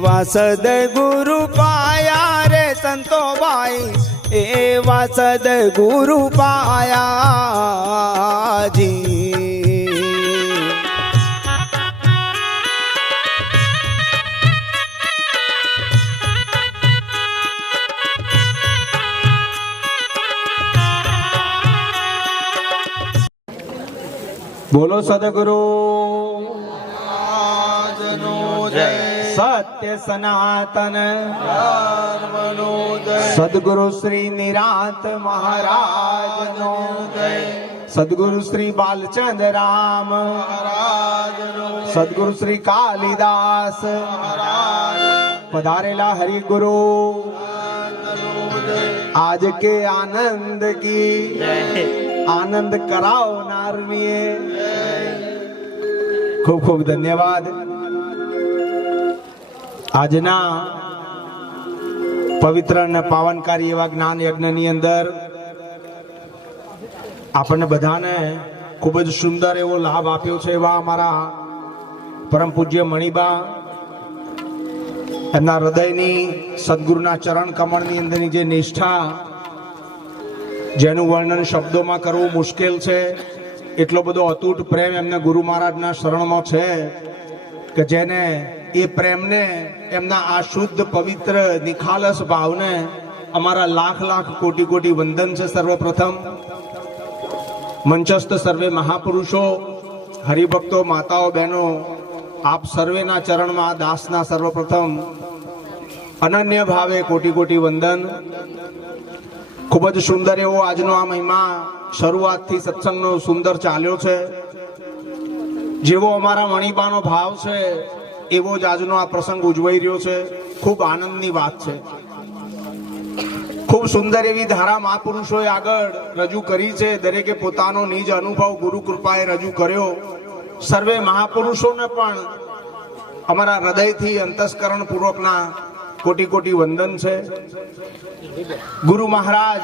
એવા સદગુરુ પાયા રે સંતો ભાઈ, એવા સદગુરુ પાયા જી। બોલો સદગુરુ સત્ય સનાતન સદગુરુ શ્રી નિરાંત મહારાજ નો જય। સદગુરુ શ્રી બાલચંદ રામ સદગુરુ શ્રી કાલિદાસ પધારેલા હરિગુરુ આજ કે આનંદ કી આનંદ કરાવનારને ખૂબ ખૂબ ધન્યવાદ। આજના પવિત્ર અને પાવનકારી એવા જ્ઞાન યજ્ઞની અંદર આપણને બધાને ખૂબ જ સુંદર એવો લાભ આપ્યો છે એવા અમારા પરમ પૂજ્ય મણિબા, એમના હૃદયની સદગુરુના ચરણ કમળની અંદરની જે નિષ્ઠા, જેનું વર્ણન શબ્દોમાં કરવું મુશ્કેલ છે, એટલો બધો અતૂટ પ્રેમ એમને ગુરુ મહારાજના શરણમાં છે કે જેને એ પ્રેમને, એમના આ શુદ્ધ પવિત્ર નિખાલસ ભાવને અમારા લાખ લાખ કોટી કોટી વંદન છે। સર્વપ્રથમ મંચસ્થ સર્વે મહાપુરુષો, હરિભક્તો, માતાઓ, બહેનો, આપ સર્વેના ચરણમાં દાસના સર્વપ્રથમ અનન્ય ભાવે કોટી કોટી વંદન। ખૂબ જ સુંદર એવો આજનો આ મહિમા શરૂઆતથી સત્સંગનો સુંદર ચાલ્યો છે। જેવો અમારા મણિબાનો ભાવ છે એવો જ આજનો આ પ્રસંગ ઉજવાઈ રહ્યો છે। ખૂબ આનંદની વાત છે। ખૂબ સુંદર એવી ધારા મહાપુરુષોએ આગળ રજૂ કરી છે। દરેકે પોતાનો નિજ અનુભવ ગુરુ કૃપાએ રજૂ કર્યો। સર્વે મહાપુરુષોને પણ અમારા હૃદયથી અંતસ્કરણ પૂર્વકના કોટી કોટી વંદન છે। ગુરુ મહારાજ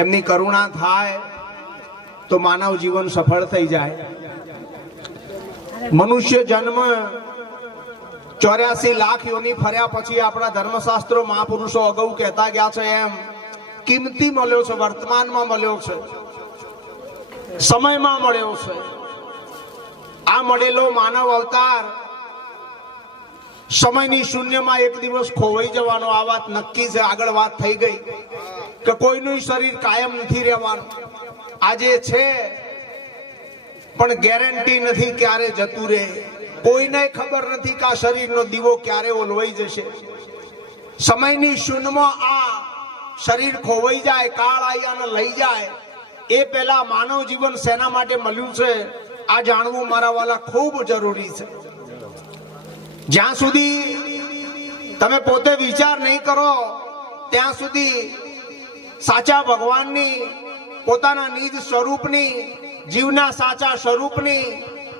એમની કરુણા થાય તો માનવ જીવન સફળ થઈ જાય। મનુષ્ય જન્મ 84 લાખ યોની ફર્યા પછી આપણા ધર્મશાસ્ત્રો મહાપુરુષો અગાઉ કહેતા ગયા છે એમ કિંમતી મળ્યો છે, વર્તમાનમાં મળ્યો છે, સમયમાં મળ્યો છે। આ મળેલો માનવ અવતાર સમયની શૂન્યમાં એક દિવસ ખોવાઈ જવાનો, આ વાત નક્કી છે। આગળ વાત થઈ ગઈ કે કોઈનું શરીર કાયમ નથી રહેવાનું। આજે છે પણ ગેરંટી નથી ક્યારે જતું રહે। કોઈને ખબર નથી કે આ શરીરનો દીવો ક્યારે ઓલવાઈ જશે। સમયની શૂન્યમાં આ શરીર ખોવાઈ જાય, કાળ આયાને લઈ જાય એ પહેલા માનવ જીવન શેના માટે મળ્યું છે આ જાણવું મારા વાલા ખૂબ જરૂરી છે। જ્યાં સુધી તમે પોતે વિચાર નહીં કરો ત્યાં સુધી સાચા ભગવાનની, પોતાના નિજ સ્વરૂપની, જીવના સાચા સ્વરૂપની,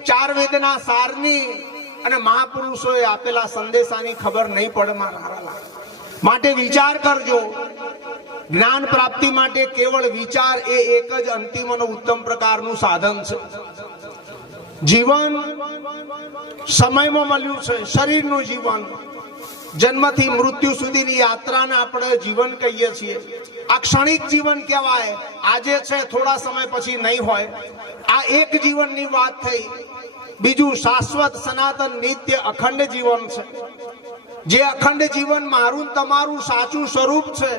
ચાર વેદના સારની અને મહાપુરુષોએ આપેલા સંદેશાની ખબર નહીં પડે મારા। માટે વિચાર કરજો। જ્ઞાન પ્રાપ્તિ માટે કેવળ વિચાર એ એક જ અંતિમ અને ઉત્તમ પ્રકારનું સાધન છે। જીવન સમયમાં મળ્યું છે, શરીરનું જીવન, જન્મથી મૃત્યુ સુધીની યાત્રાને આપણે જીવન કહીએ છીએ। આ ક્ષણિક જીવન કહેવાય। આજે છે, થોડા સમય પછી નહીં હોય। આ એક જીવનની વાત થઈ। બીજું શાશ્વત સનાતન નિત્ય અખંડ જીવન છે। જે અખંડ જીવન મારું તમારું સાચું સ્વરૂપ છે।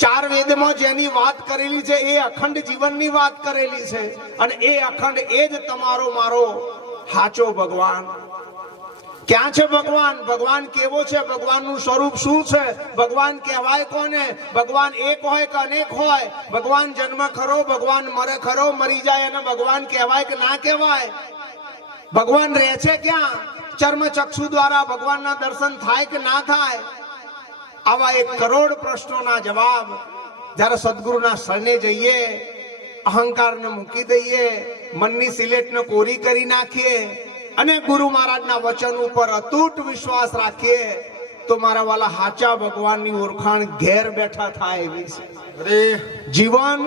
ચાર વેદમાં જેની વાત કરેલી છે એ અખંડ જીવનની વાત કરેલી છે અને એ અખંડ એ જ તમારો મારો સાચો ભગવાન। ક્યાં છે ભગવાન? ભગવાન કેવો છે? ભગવાનનું સ્વરૂપ શું છે? ભગવાન કહેવાય કોને? ભગવાન એક હોય કે અનેક હોય? ભગવાન જન્મ ખરો, ભગવાન મરે ખરો, મરી જાય અને ભગવાન કહેવાય કે ના કહેવાય? ભગવાન રહે છે ક્યાં? ચર્મ ચક્ષુ દ્વારા ભગવાનના દર્શન થાય કે ના થાય? આવા 1 કરોડ પ્રશ્નોના જવાબ જ્યારે સદગુરુના શરણે જઈએ, અહંકારને મૂકી દઈએ, મનની સિલેટને કોરી કરી નાખીએ અને ગુરુ મહારાજના વચન ઉપર અતૂટ વિશ્વાસ રાખીએ તો મારા વાલા સાચા ભગવાનની ઓળખાણ ઘેર બેઠા થાય એવી છે। જીવન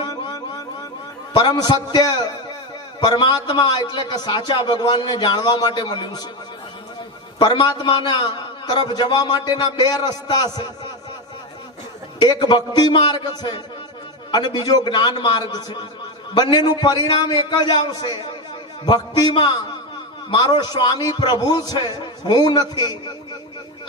પરમ સત્ય પરમાત્મા એટલે કે સાચા ભગવાનને જાણવા માટે મળ્યું છે। પરમાત્માના તરફ જવા માટેના બે રસ્તા છે. એક ભક્તિ માર્ગ છે અને બીજો જ્ઞાન માર્ગ છે. બંનેનું પરિણામ એક જ આવશે. ભક્તિમાં મારો સ્વામી પ્રભુ છે, હું નથી.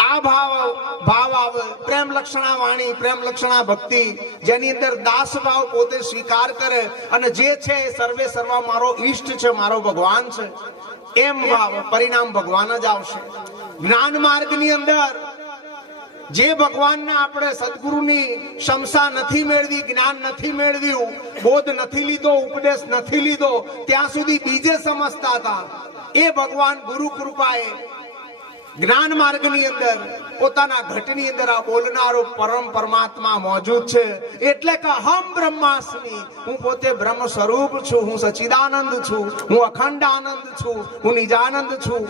આ ભાવ આવે. પ્રેમ લક્ષણા વાણી, પ્રેમ લક્ષણા ભક્તિ, જેની અંદર દાસ ભાવ પોતે સ્વીકાર કરે અને જે છે એ સર્વે સર્વા મારો ઈષ્ટ છે, મારો ભગવાન છે, એમ ભાવ, પરિણામ ભગવાન જ આવશે. જ્ઞાન માર્ગની અંદર જે ભગવાનના આપણે સદગુરુની શમસા નથી મેળવી, જ્ઞાન નથી મેળવ્યું, બોધ નથી લીધો, ઉપદેશ નથી લીધો, ત્યાં સુધી બીજે સમજતા હતા. એ ભગવાન ગુરુ કૃપાએ જ્ઞાન માર્ગની અંદર પોતાના ઘટની અંદર આ બોલનારો પરમ પરમાત્મા મોજૂદ છે. એટલે કે હમ બ્રહ્માસ્મિ, હું પોતે બ્રહ્મ સ્વરૂપ છું, હું સચ્ચિદાનંદ છું, હું અખંડ આનંદ છું, હું નિજાનંદ છું.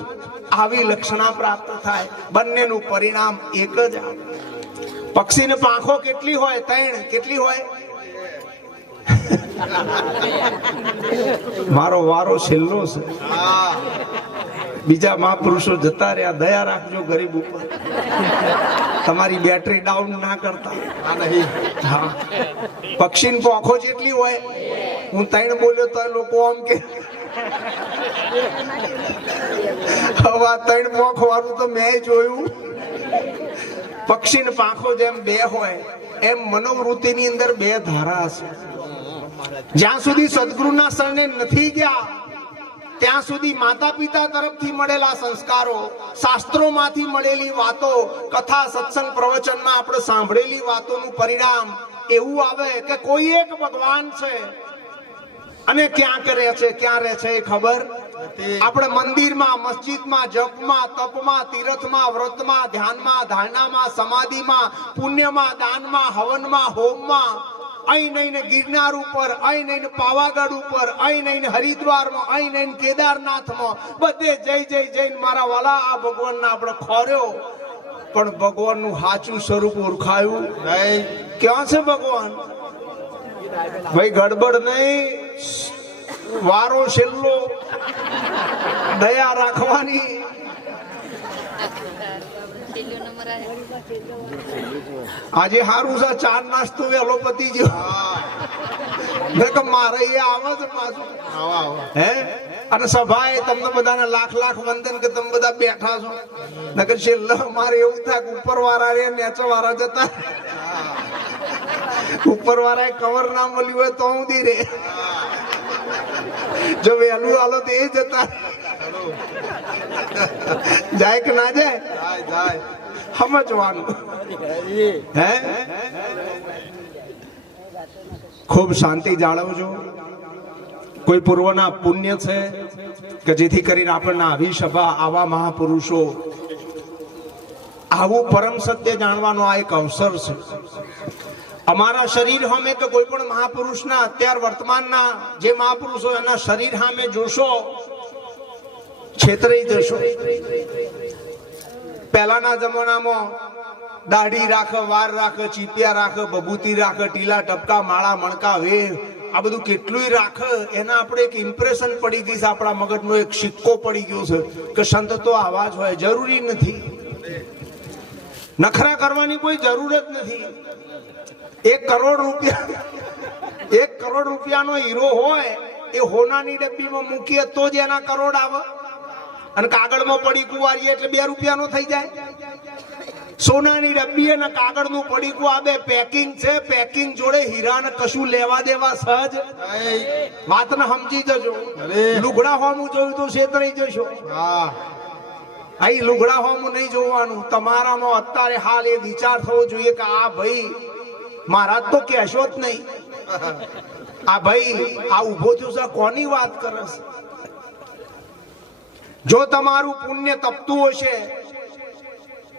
આવી લક્ષણા પ્રાપ્ત થાય. બંનેનું પરિણામ એક જ આવે. પક્ષીને પાંખો કેટલી હોય? 3. કેટલી હોય? મારો વારો છેલ્લો છે. બીજા મહાપુરુષો જતા રહ્યા. દયા રાખજો ગરીબ ઉપર, તમારી બેટરી ડાઉન ના કરતા. હા, પક્ષીની પાંખો જેટલી હોય. હું 3 બોલ્યો તો લોકો આમ કે હવે 3 પાંખ વાળું તો મેં જોયું. પક્ષીની પાંખો જેમ 2 હોય એમ મનોવૃત્તિની અંદર 2 ધારા છે. જ્યાં સુધી સદગુરુના શરણે નથી ગયા ત્યાં સુધી માતા પિતા તરફથી મળેલા સંસ્કારો, શાસ્ત્રોમાંથી મળેલી વાતો, કથા સત્સંગ પ્રવચનમાં આપણે સાંભળેલી વાતોનું પરિણામ એવું આવે કે કોઈ એક ભગવાન છે અને ક્યાં કરે છે, ક્યાં રહે છે એ ખબર. આપણે મંદિરમાં, મસ્જિદમાં, જપમાં, તપમાં, તીર્થમાં, વ્રતમાં, ધ્યાનમાં, ધારણામાં, સમાધિમાં, પુણ્યમાં, દાનમાં, હવનમાં, હોમમાં, અહીં નહીં ગિરનાર ઉપર, અહીં નહીં પાવાગઢ ઉપર, અહીં નહીં હરિદ્વારમાં, અહીં નહીં કેદારનાથમાં, બધે જય જય જૈન મારા વાલા આ ભગવાનના આપણે ખોર્યો. પણ ભગવાનનું સાચું સ્વરૂપ ઓળખાયું નહીં. ક્યાં છે ભગવાન? ભાઈ ગડબડ નહીં, વારો છેલ્લો, દયા રાખવાની. આજે હારું છે ચાર નાસ્તો વેલો પતી ગયો. મારે એ આવે છે પાછું. હે, અને સભાએ તમને બધાને લાખ લાખ વંદન કે તમે બધા બેઠા છો. નકર છેલ્લે મારે એવું થાય ઉપર વાળા રે, નેચે વાળા જતા. ઉપર વાળા કવર ના મળ્યું હોય તો હું દી રે, જો વહેલું હાલો તો એ જતા. જાય કે ના જાય? જાય. સમજવાનું. હે, ખૂબ શાંતિ જાળવજો. કોઈ પૂર્વના પુણ્ય છે કે જેથી કરીને આપણને આવી સભા, આવા મહાપુરુષો, આવું પરમ સત્ય જાણવાનો આ એક અવસર છે. અમારા શરીર સામે કે કોઈ પણ મહાપુરુષના, અત્યાર વર્તમાનના જે મહાપુરુષો એના શરીર સામે જોશો, છેતરાઈ જશો. પહેલાના જમાનામાં દાઢી રાખે, વાર રાખે, ચીપિયા રાખે, બબૂતી રાખે, ટીલા ટપકા, માળા મણકા, વેર, આ બધું કેટલું રાખે. એના આપણે એક ઇમ્પ્રેશન પડી ગઈ છે, આપણા મગજનો એક સિક્કો પડી ગયો છે કે સંત તો આવા જ હોય. જરૂરી નથી, નખરા કરવાની કોઈ જરૂર જ નથી. 1 કરોડ રૂપિયાનો હીરો હોય એ હોનાની ડબ્બીમાં મૂકીએ તો જ એના કરોડ આવે. અને કાગળમાં પડી કુવારીએ એટલે 2 રૂપિયાનો થઈ જાય. સોનાની ડબ્બી અને કાગળનું પડીકું આ બે પેકિંગ છે. પેકિંગ જોડે હીરાને કશું લેવા દેવા સહજ વાતને સમજી જજો. લુગડા હોમું જોયું તો છેતરાઈ જશો. અહીં લુગડા હોમું નહીં જોવાનું. તમારામાં અત્યારે હાલ એ વિચાર થવો જોઈએ કે આ ભાઈ મહારાજ તો કહેશો જ નહીં, આ ભાઈ આ ઉભો થયો છે કોની વાત કરે છે. જો તમારું પુણ્ય તપતું હશે,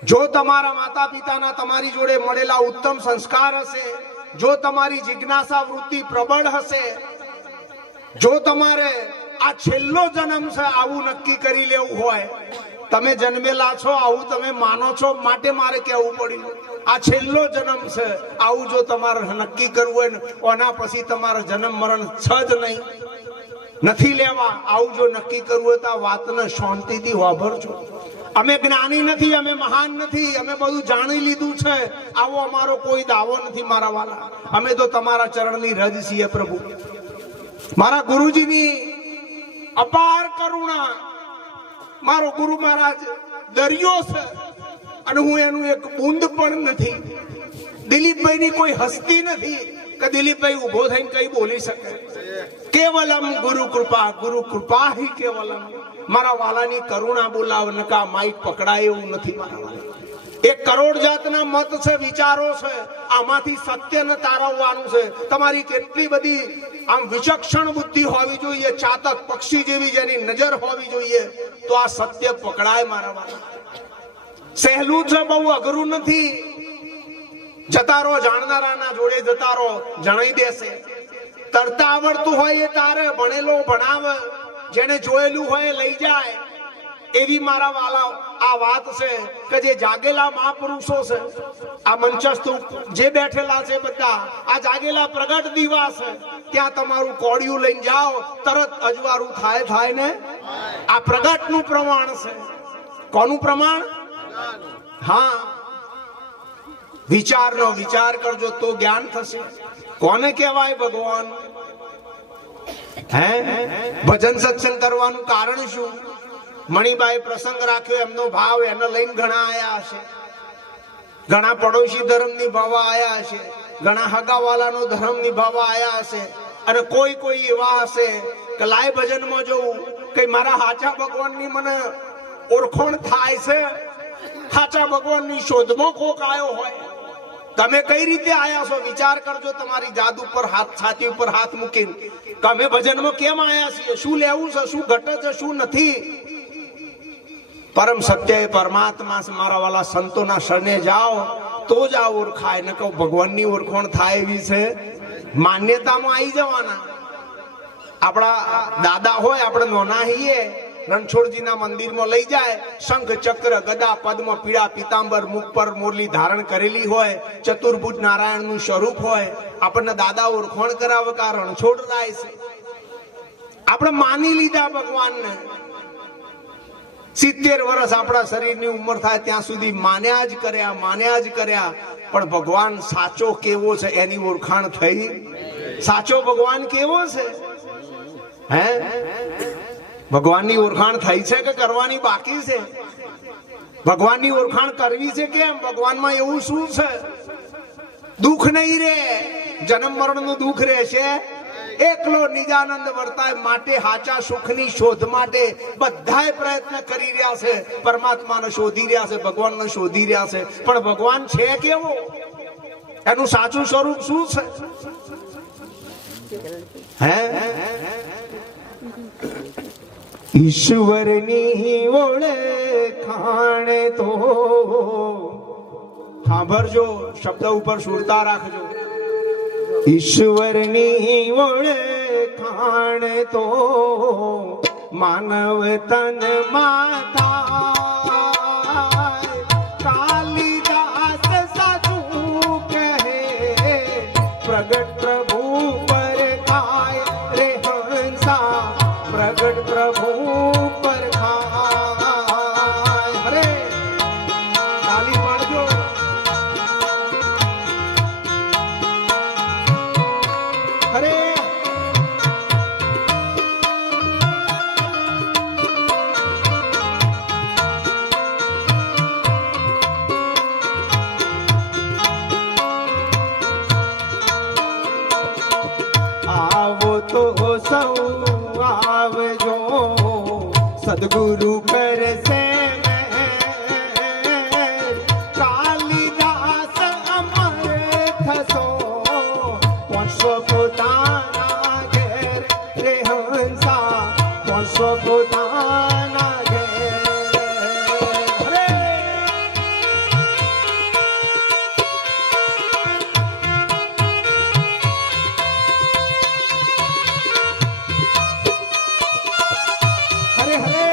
જો તમારા માતા પિતાના તમારી જોડે મળેલા ઉત્તમ સંસ્કાર હશે, જો તમારી જિજ્ઞાસા વૃત્તિ પ્રબળ હશે, જો તમારે આ છેલ્લો જન્મ છે આવું નક્કી કરી લેવું હોય, તમે જન્મેલા છો આવું તમે માનો છો માટે મારે કહેવું પડ્યું. આ છેલ્લો જન્મ છે આવું જો તમારે નક્કી કરવું હોય ને ઓના પછી તમારે જન્મ મરણ છે જ નહીં, નથી લેવા, આવું જો નક્કી કરવું હોય તો આ વાતને શાંતિથી વાપરજો. અમે જ્ઞાની નથી, અમે મહાન નથી, અમે બધું જાણી લીધું છે, આવો અમારો કોઈ દાવો નથી મારા વાલા. અમે તો તમારા ચરણની રજ છીએ પ્રભુ. મારા ગુરુજીની અપાર કરુણા, મારો ગુરુ મહારાજ દરિયો છે અને હું એનું એક બૂંદ પણ નથી. દિલીપભાઈની કોઈ હસ્તી નથી કે દિલીપભાઈ ઉભો થઈને કઈ બોલી શકે. કેવલમ ગુરુ કૃપા હિ કેવલમ. મારા વાલાની કરુણા બોલાવ, નકા માઈક પકડાય એવું નથી મારા વાલા. 1 કરોડ જાતના મત છે, વિચારો છે, આમાંથી સત્યને તારવવાનું છે. તમારી કેટલી બધી આમ વિચક્ષણ બુદ્ધિ હોવી જોઈએ, ચાતક પક્ષી જેવી જેની નજર હોવી જોઈએ, તો આ સત્ય પકડાય મારા વાલા. સહેલું છે, બહુ અઘરું નથી. જતા રહો, જાણનારાના જોડે જતા રહો, જણાઈ દેશે. તરતા આવડતું હોય એ તારે, ભણેલો ભણાવે, જેને જોયેલું હોય લઈ જાય. એવી મારા વાલા આ વાત છે કે જે જાગેલા મહાપુરુષો છે, આ મંચસ્થ જે બેઠેલા છે બધા, આ જાગેલા પ્રગટ દીવા છે, ત્યાં તમારું કોડિયું લઈને જાઓ, તરત અજવાળું થાય ને. આ પ્રગટનું પ્રમાણ છે. કોનું પ્રમાણ? હા, વિચારનો વિચાર કરજો તો જ્ઞાન થશે. કોને કહેવાય ભગવાન? હે, ભજન સત્સંગ કરવાનું કારણ શું? મણિબાઈ પ્રસંગ રાખ્યો, એમનો ભાવ એને લઈને ઘણા આયા હશે. ઘણા પડોશી ધર્મ નિભાવવા આયા હશે, ઘણા હગાવાલાનો ધર્મ નિભાવવા આયા હશે, અને કોઈ એવા હશે કે લાય ભજનમાં જોઉં કે મારા હાચા ભગવાનની મને ઓળખોણ થાય છે. હાચા ભગવાનની શોધમાં કોક આયો હોય. તમે કઈ રીતે આયા છો વિચાર કરજો. તમારી જાદ ઉપર હાથ, છાતી ઉપર હાથ મૂકીને કે અમે ભજનમાં કેમ આયા છીએ, શું લેવું છે, શું ઘટે છે, શું નથી. પરમ સત્ય એ પરમાત્મા છે મારા વાલા. સંતોના શરણે જાઓ તો જ આ ઓળખાય. ને કહું ભગવાનની ઓળખાણ થાય એવી છે, માન્યતામાં આવી જવાના. આપણા દાદા હોય, આપણે નોના હઈએ, રણછોડજીના મંદિરમાં લઈ જાય, શંખ ચક્ર ગદા પદ્મ પીળા પીતાંબર, મુખ પર મોરલી ધારણ કરેલી હોય, ચતુર્ભુજ નારાયણનું સ્વરૂપ હોય, આપણને દાદા ઓળખાણ કરાવે કે આ રણછોડ રાય છે. આપણે માની લીધા ભગવાનને. 70 વર્ષ આપણા શરીરની ઉંમર થાય ત્યાં સુધી માન્યા જ કર્યા. પણ ભગવાન સાચો કેવો છે એની ઓળખાણ થઈ. સાચો ભગવાન કેવો છે? હે, ભગવાનની ઓળખાણ થઈ છે કે કરવાની બાકી છે? ભગવાનની ઓળખાણ કરવી છે કેમ? ભગવાનમાં એવું શું છે? દુઃખ નહીં રે, જન્મ મરણનું દુઃખ રહેશે. એકલો નિજાનંદ વર્તાય માટે, હાચા સુખની શોધ માટે બધાય પ્રયત્ન કરી રહ્યા છે. પરમાત્માને શોધી રહ્યા છે, ભગવાનને શોધી રહ્યા છે. પણ ભગવાન છે કેવો? એનું સાચું સ્વરૂપ શું છે? હે, ઈશ્વરની ઓળખાણ તો સાંભળજો, શબ્દ ઉપર સુરતા રાખજો. ઈશ્વરની ઓળખાણ તો માનવ તન માતા. કાલિદાસ સાચું કહે, પ્રગટ પ્રભુ પર ખાય રે હંસા, પ્રગટ પ્રભુ પર ખાય. અરે તાલી પાડજો. અરે આવો તો સૌ આવજો, સદગુરુ કરશે કાલિદાસ અમર થશો. પોસો પોતાના ઘેર રે હંસા, પોસો પોતાના ઘેર. હરે હરે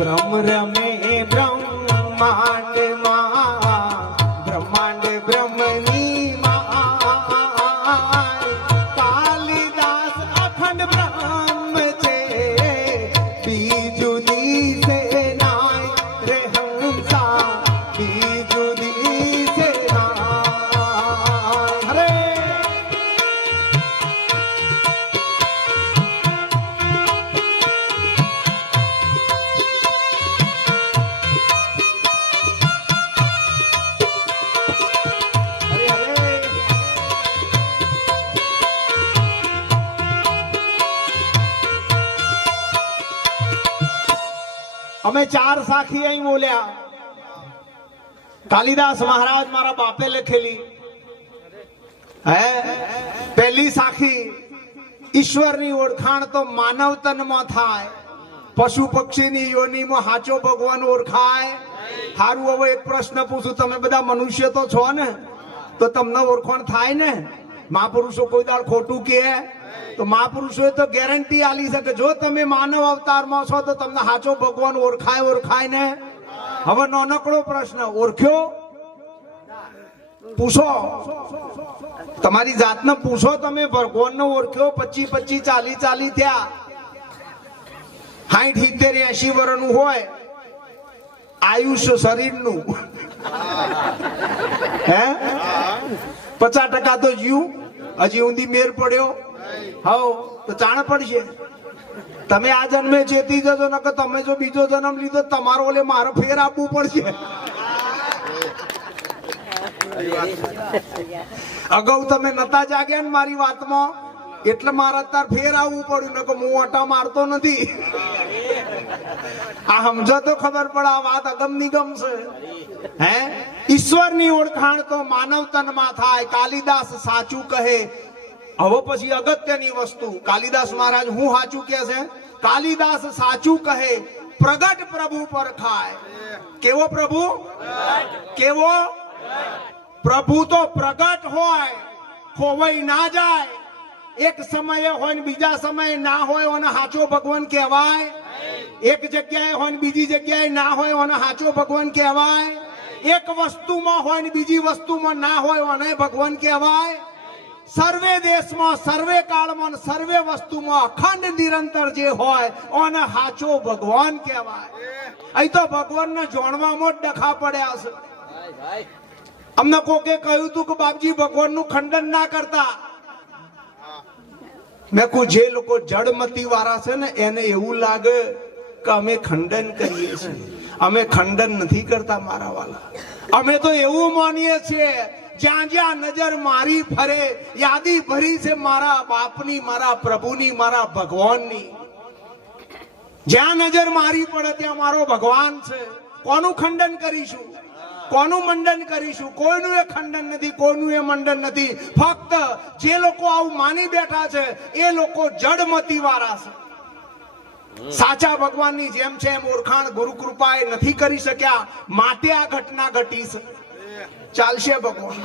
બ્રહ્મ રમે બ્રહ્માંડમાં, બ્રહ્માંડ બ્રહ્મની માય. કાલિદાસ અખંડ બ્રહ્મ છે, બીજું દિશે નાય રે હંસા, બીજું દિશે નાય. હરે અમે ચાર સાખી અહીં બોલ્યા. કાલિદાસ મહારાજ મારા બાપે લખેલી. હે પહેલી સાખી, ઈશ્વરની ઓળખાણ તો માનવ તનમાં થાય, પશુ પક્ષીની યોનિમાં હાચો ભગવાન ઓળખાય. હારું, હવે એક પ્રશ્ન પૂછું, તમે બધા મનુષ્ય તો છો ને, તો તમને ઓળખાણ થાય ને? મહાપુરુષો કોઈ દાળ ખોટું કહે તો મહાપુરુષોએ તો ગેરંટી આલી છે કે જો તમે માનવ અવતારમાં છો તો તમને સાચો ભગવાન ઓળખાય ને. હવે નાનકડો પ્રશ્ન, ઓળખ્યો? પૂછો, તમારી જાતને પૂછો, તમે ભગવાનને ઓળખ્યો? 25 40 થયા, 60 70 80 વર્ષનું હોય આયુષ્ય શરીરનું, હે 50% તો જીવ હજી ઊંધી મેર પડ્યો. હાઉ તો જાણ પડશે. તમે આ જન્મે ચેતી જજો ને કે તમે જો બીજો જન્મ લીધો તમારો ઓલે મારો ફેર આપવું પડશે. અગાઉ તમે નતા જાગ્યા ને મારી વાતમાં, એટલે મારે અત્યારે ફેર આવવું પડ્યું, ને કે હું આટા મારતો નથી. આ સમજો તો ખબર પડે આ વાત અગમ નિગમ છે. હે ઈશ્વરની ઓળખાણ તો માનવ તનમાં થાય. કાલિદાસ સાચું કહે. હવે પછી અગત્યની વસ્તુ, કાલિદાસ મહારાજ હું સાચું કે છે? કાલિદાસ સાચું કહે, પ્રગટ પ્રભુ પરખાય. કેવો પ્રભુ? કેવો પ્રભુ? તો પ્રગટ હોય, ખોવાઈ ના જાય. એક સમયે હોય ને બીજા સમયે ના હોય, અને સાચો ભગવાન કહેવાય. એક જગ્યાએ હોય ને બીજી જગ્યાએ ના હોય, અને સાચો ભગવાન કહેવાય. એક વસ્તુમાં હોય ને બીજી વસ્તુમાં ના હોય, અને ભગવાન કહેવાય. સર્વે દેશમાં, સર્વે કાળમાં, સર્વે વસ્તુમાં અખંડ નિરંતર જે હોય અને સાચો ભગવાન કહેવાય. અહીં તો ભગવાનને જાણવામાં જ ડખા પડ્યા છે. અમને કોકે કહ્યું હતું કે બાપજી ભગવાનનું ખંડન ના કરતા. મેં કહું જે લોકો જડમતી વાળા છે ને એને એવું લાગે કે અમે ખંડન કરીએ છીએ. અમે ખંડન નથી કરતા મારા વાલા. અમે તો એવું માનીએ છીએ જ્યાં જ્યાં નજર મારી ફરે યાદી ભરી છે મારા બાપની, મારા પ્રભુની, મારા ભગવાનની. જ્યાં નજર મારી પડે ત્યાં મારો ભગવાન છે. કોનું ખંડન કરીશું? કોનું મંડન કરીશું? કોઈનું એ ખંડન નથી, કોઈનું એ મંડન નથી. ફક્ત જે લોકો આવું માની બેઠા છે એ લોકો જડમતી વાળા છે. સાચા ભગવાનની જેમ છે એમ ઓળખાણ ગુરુ કૃપાએ નથી કરી શક્યા, માટે આ ઘટના ઘટી છે. ચાલશે ભગવાન.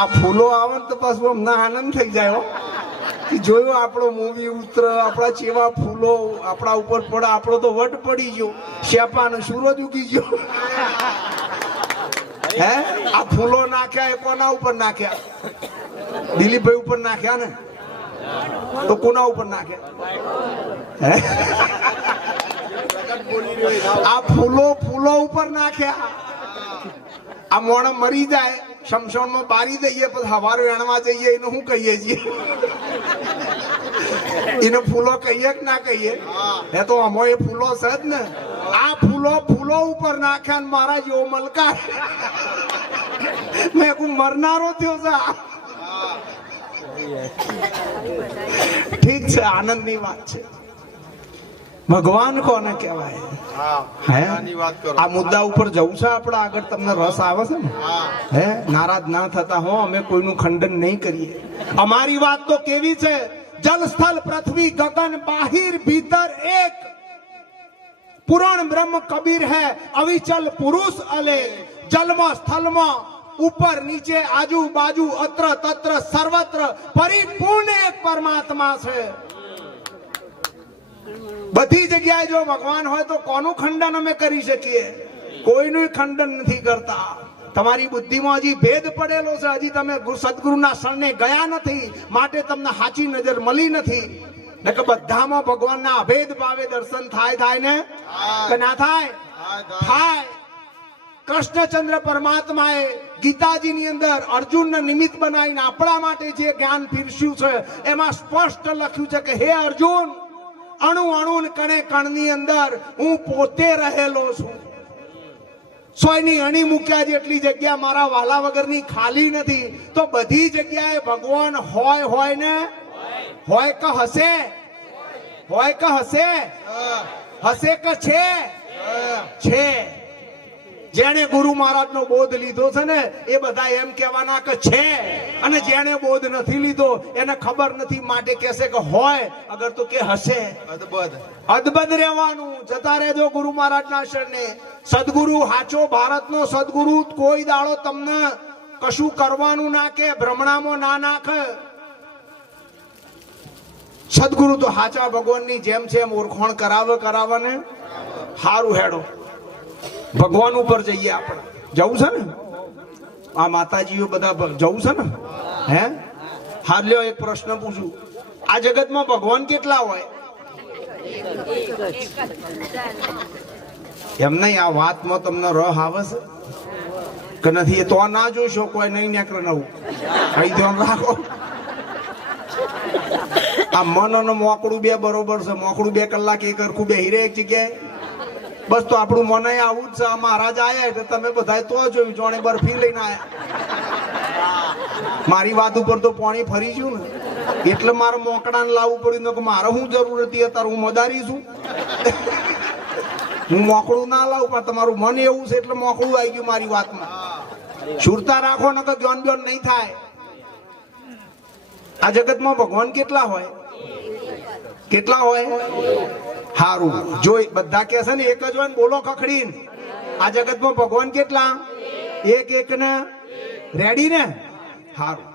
આ ફૂલો આવે ને તો પાછું અમને આનંદ થઈ જાય. જોયું આપણો મૂવી ઉતર, આપણા ચેવા ફૂલો આપણા ઉપર પડે, આપણો તો વટ પડી ગયો, શેપાનો સૂરજ ઉગી ગયો. હે આ ફૂલો નાખ્યા એ કોના ઉપર નાખ્યા? દિલીપભાઈ ઉપર નાખ્યા ને? તો કોના ઉપર નાખ્યા? આ ફૂલો ઉપર નાખ્યા. આ મોણ મરી જાય, શમશાનમાં બારી દઈએ, પછી હવારે વેણવા જઈએ, એને શું કહીએ છીએ? એને ફૂલો કહીએ કે ના કહીએ? એ તો અમો એ ફૂલો છે જ ને. આ ફૂલો ઉપર નાખ્યા ને મારા જેવો મલકાર. મેં કોઈ મરનારો થયો છે. ઠીક છે, આનંદની વાત છે. ભગવાન કોને કહેવાય? આ મુદ્દા ઉપર જવું છે આપણે આગળ. તમને રસ આવે છે ને? હે નારાજ ના થતા હો, અમે કોઈનું ખંડન નહીં કરીએ. અમારી વાત તો કેવી છે? જલ સ્થળ પૃથ્વી ગગન બાહિર ભીતર એક, પૂરણ બ્રહ્મ કબીર હે અવિચલ પુરુષ અલેખ. જલમાં સ્થળમાં ઉપર નીચે આજુબાજુ અત્ર તત્ર સર્વત્ર પરિપૂર્ણ એક પરમાત્મા છે. બધી જગ્યાએ જો ભગવાન હોય તો કોનું ખંડન અમે કરી શકીએ? કોઈનું ખંડન નથી કરતા. તમારી બુદ્ધિમાં હજી ભેદ પડેલો છે, હજી તમે સદગુરુના શરણે ગયા નથી, માટે તમને સાચી નજર મળી નથી. ને કે બધામાં ભગવાનના અભેદ ભાવે દર્શન થાય ને કે ના થાય? થાય. કૃષ્ણચંદ્ર પરમાત્માએ ગીતાજીની અંદર અર્જુનને નિમિત્ત બનાવીને આપણા માટે જે જ્ઞાન પીરસ્યું છે એમાં સ્પષ્ટ લખ્યું છે કે હે અર્જુન, અણુ અણુ કણે કણની અંદર હું પોતે રહેલો છું. સોયની અણી મૂક્યા જેટલી જગ્યા મારા વાલા વગરની ખાલી નથી. તો બધી જગ્યાએ ભગવાન હોય ને હોય કે હશે? હોય કે હશે? હશે કે છે? જેણે ગુરુ મહારાજનો બોધ લીધો છે ને એ બધા એમ કહેવાના કે છે, અને જેણે બોધ નથી લીધો એને ખબર નથી, માટે કહેશે કે હોય, અગર તો કે હશે. અદબદ રહેવાનું. જતા રહેજો ગુરુ મહારાજના શરણે. સદગુરુ હાચો ભારતનો સદગુરુ કોઈ દાડો તમને કશું કરવાનું ના કે ભ્રમણામાં ના નાખે. સદગુરુ તો હાચા ભગવાનની જેમ છે એમ ઓળખાણ કરાવે ને. હારું હેડો, ભગવાન ઉપર જઈએ. આપણે જવું છે ને? આ માતાજીઓ બધા જવું છે ને? હે હાર લ્યો, એક પ્રશ્ન પૂછું. આ જગતમાં ભગવાન કેટલા હોય? એમ નહીં, આ વાતમાં તમને રહ આવે છે કે નથી? તો ના જોશો, કોઈ નહીં નેકર નવું કઈ ધ્યાન રાખો. આ મન અને મોકળું બે બરોબર છે. મોકળું 2 કલાક એક હરખું બેહી રહે એક જગ્યાએ. બસ તો આપણું મન આવું જ છે. આ મહારાજ આયા એટલે તમે બધા તો જોયું, જોણે બરફી લઈને આયા. મારી વાત ઉપર તો પાણી ફરી ગયું ને, એટલે મારે મોકડાને લાવવું પડ્યું. કે મારે શું જરૂર હતી? અત્યારે હું મદારી છું? હું મોકળું ના લાવું, પણ તમારું મન એવું છે એટલે મોકળું આવી ગયું મારી વાતમાં. સુરતા રાખો ને કે જ્ઞાન જ્ઞાન નહીં થાય. આ જગતમાં ભગવાન કેટલા હોય? કેટલા હોય? હારું જોઈ બધા કે છે ને એક જ હોય ને બોલો ખખડીને. આ જગતમાં ભગવાન કેટલા? એક ને રેડી ને? હારું.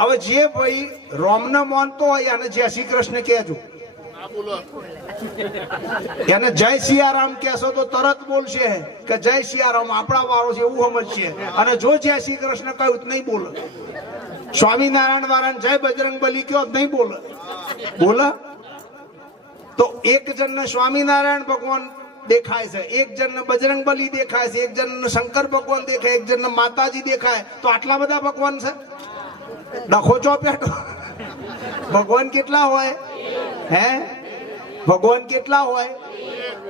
હવે જે ભાઈ રોમને માનતો હોય અને જય શ્રી કૃષ્ણ કહેજો. એને જય સિયારામ કહેશો તો તરત બોલશે કે જય સિયારામ આપણા વારો છે એવું સમજશે. અને જો જય શ્રી કૃષ્ણ કહ્યું તો નહીં બોલે. સ્વામિનારાયણ વાળાને જય બજરંગ બલી કયો નહીં બોલે. બોલે તો એક જણને સ્વામિનારાયણ ભગવાન દેખાય છે, એક જણને બજરંગ બલી દેખાય છે, એક જણને શંકર ભગવાન દેખાય, એક જણને માતાજી દેખાય. તો આટલા બધા ભગવાન છે? ડખો ચોપેટો. ભગવાન કેટલા હોય? હે ભગવાન કેટલા હોય?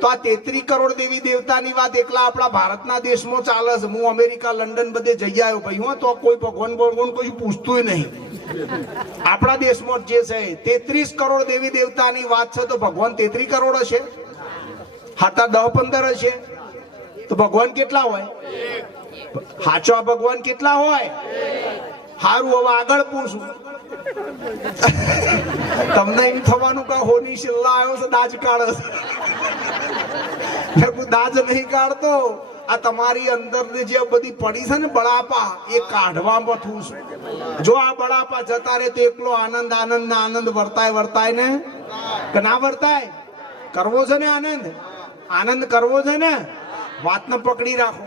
તો આ 33 કરોડ દેવી દેવતાની વાત એકલા આપણા ભારતના દેશમાં ચાલે છે. હું અમેરિકા, લંડન બધે જઈ આવ્યો ભાઈ. હું તો કોઈ ભગવાન કોઈ પૂછતું નહીં. આપણા દેશમાં જે છે 33 કરોડ દેવી દેવતાની વાત છે. તો ભગવાન 33 કરોડ હશે? હાતા 10-15 હશે? તો ભગવાન કેટલા હોય? હાચો ભગવાન કેટલા હોય? હારું, હવે આગળ પૂછું. તમને એમ થવાનું કે હોની શિલ્લા આવ્યો છે દાજ કાઢે છે. દાજ નહીં કાઢતો. આ તમારી અંદર જે બધી પડી છે ને બળાપા, એ કાઢવામાં થયું છે. જો આ બળાપા જતા રહે તો એકલો આનંદ આનંદ વર્તાય ને કે ના વર્તાય? કરવો છે ને આનંદ કરવો છે ને? વાતને પકડી રાખો.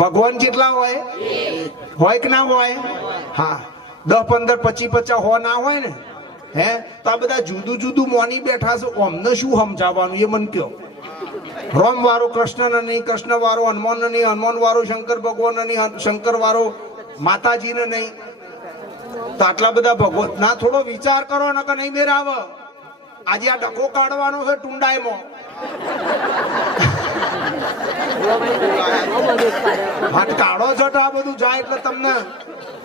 ભગવાન કેટલા હોય? હોય કે ના હોય? હા, 10, 15, 25, 50 હો ના હોય ને? હે તો આ બધા જુદું જુદું મોની બેઠા છે. અમને શું સમજાવવાનું એ મને કહો. રોમ વાળો કૃષ્ણ નહીં, કૃષ્ણ વાળો હનુમાન નહીં, હનુમાન વાળો શંકર ભગવાન નહીં, શંકર વાળો માતાજીને નહીં. તો આટલા બધા ભગવાન ના થોડો વિચાર કરો ને કે નહીં મેરાવ. આજે આ ડખો કાઢવાનો છે ટુંડાઈમાં. હાથ કાઢો છો તો આ બધું જાય એટલે તમને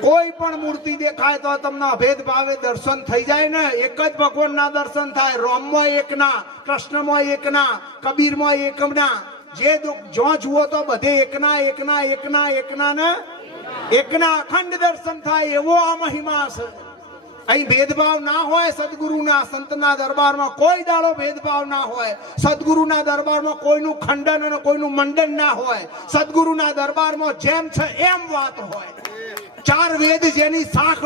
કોઈ પણ મૂર્તિ દેખાય તો તમને અભેદ ભાવે દર્શન થઈ જાય ને. એક જ ભગવાન ના દર્શન થાય. રોમમાં એકના, કૃષ્ણમાં એકના, કબીરમાં એકના. જે જો જુઓ તો બધે એકના ને એકના અખંડ દર્શન થાય. એવો આ મહિમા છે. અહીં ભેદભાવ ના હોય સદગુરુના સંતના દરબારમાં કોઈ દાડો ભેદભાવ ના હોય સદગુરુના દરબારમાં કોઈનું ખંડન અને કોઈનું મંડન ના હોય સદગુરુના દરબારમાં જેમ છે એમ વાત હોય ચાર વેદ જેની શાખ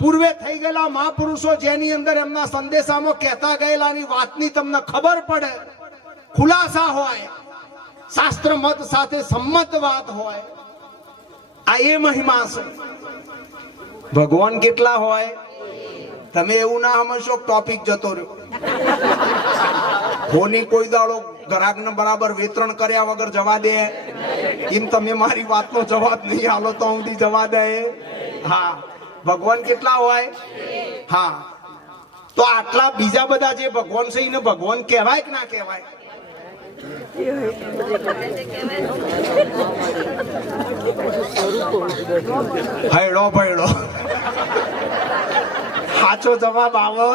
પૂર્વે થઈ ગયેલા મહાપુરુષો જેની અંદર એમના સંદેશામાં કહેતા ગયેલાની વાતની તમને ખબર પડે ખુલાસા હોય શાસ્ત્ર મત સાથે સંમત વાત હોય આ એ મહિમા છે ભગવાન કેટલા હોય તમે એવું ના સમજો ટોપિક જતો રહ્યો હોની કોઈ દાડો ગ્રાહકને બરાબર વિતરણ કર્યા વગર જવા દે એમ તમે મારી વાતનો જવાબ નહીં આલો તો હું જવા દે હા ભગવાન કેટલા હોય હા તો આટલા બીજા બધા જે ભગવાન છે એને ભગવાન કહેવાય કે ના કહેવાય હૈડો ભૈડો સાચો જવાબ આવે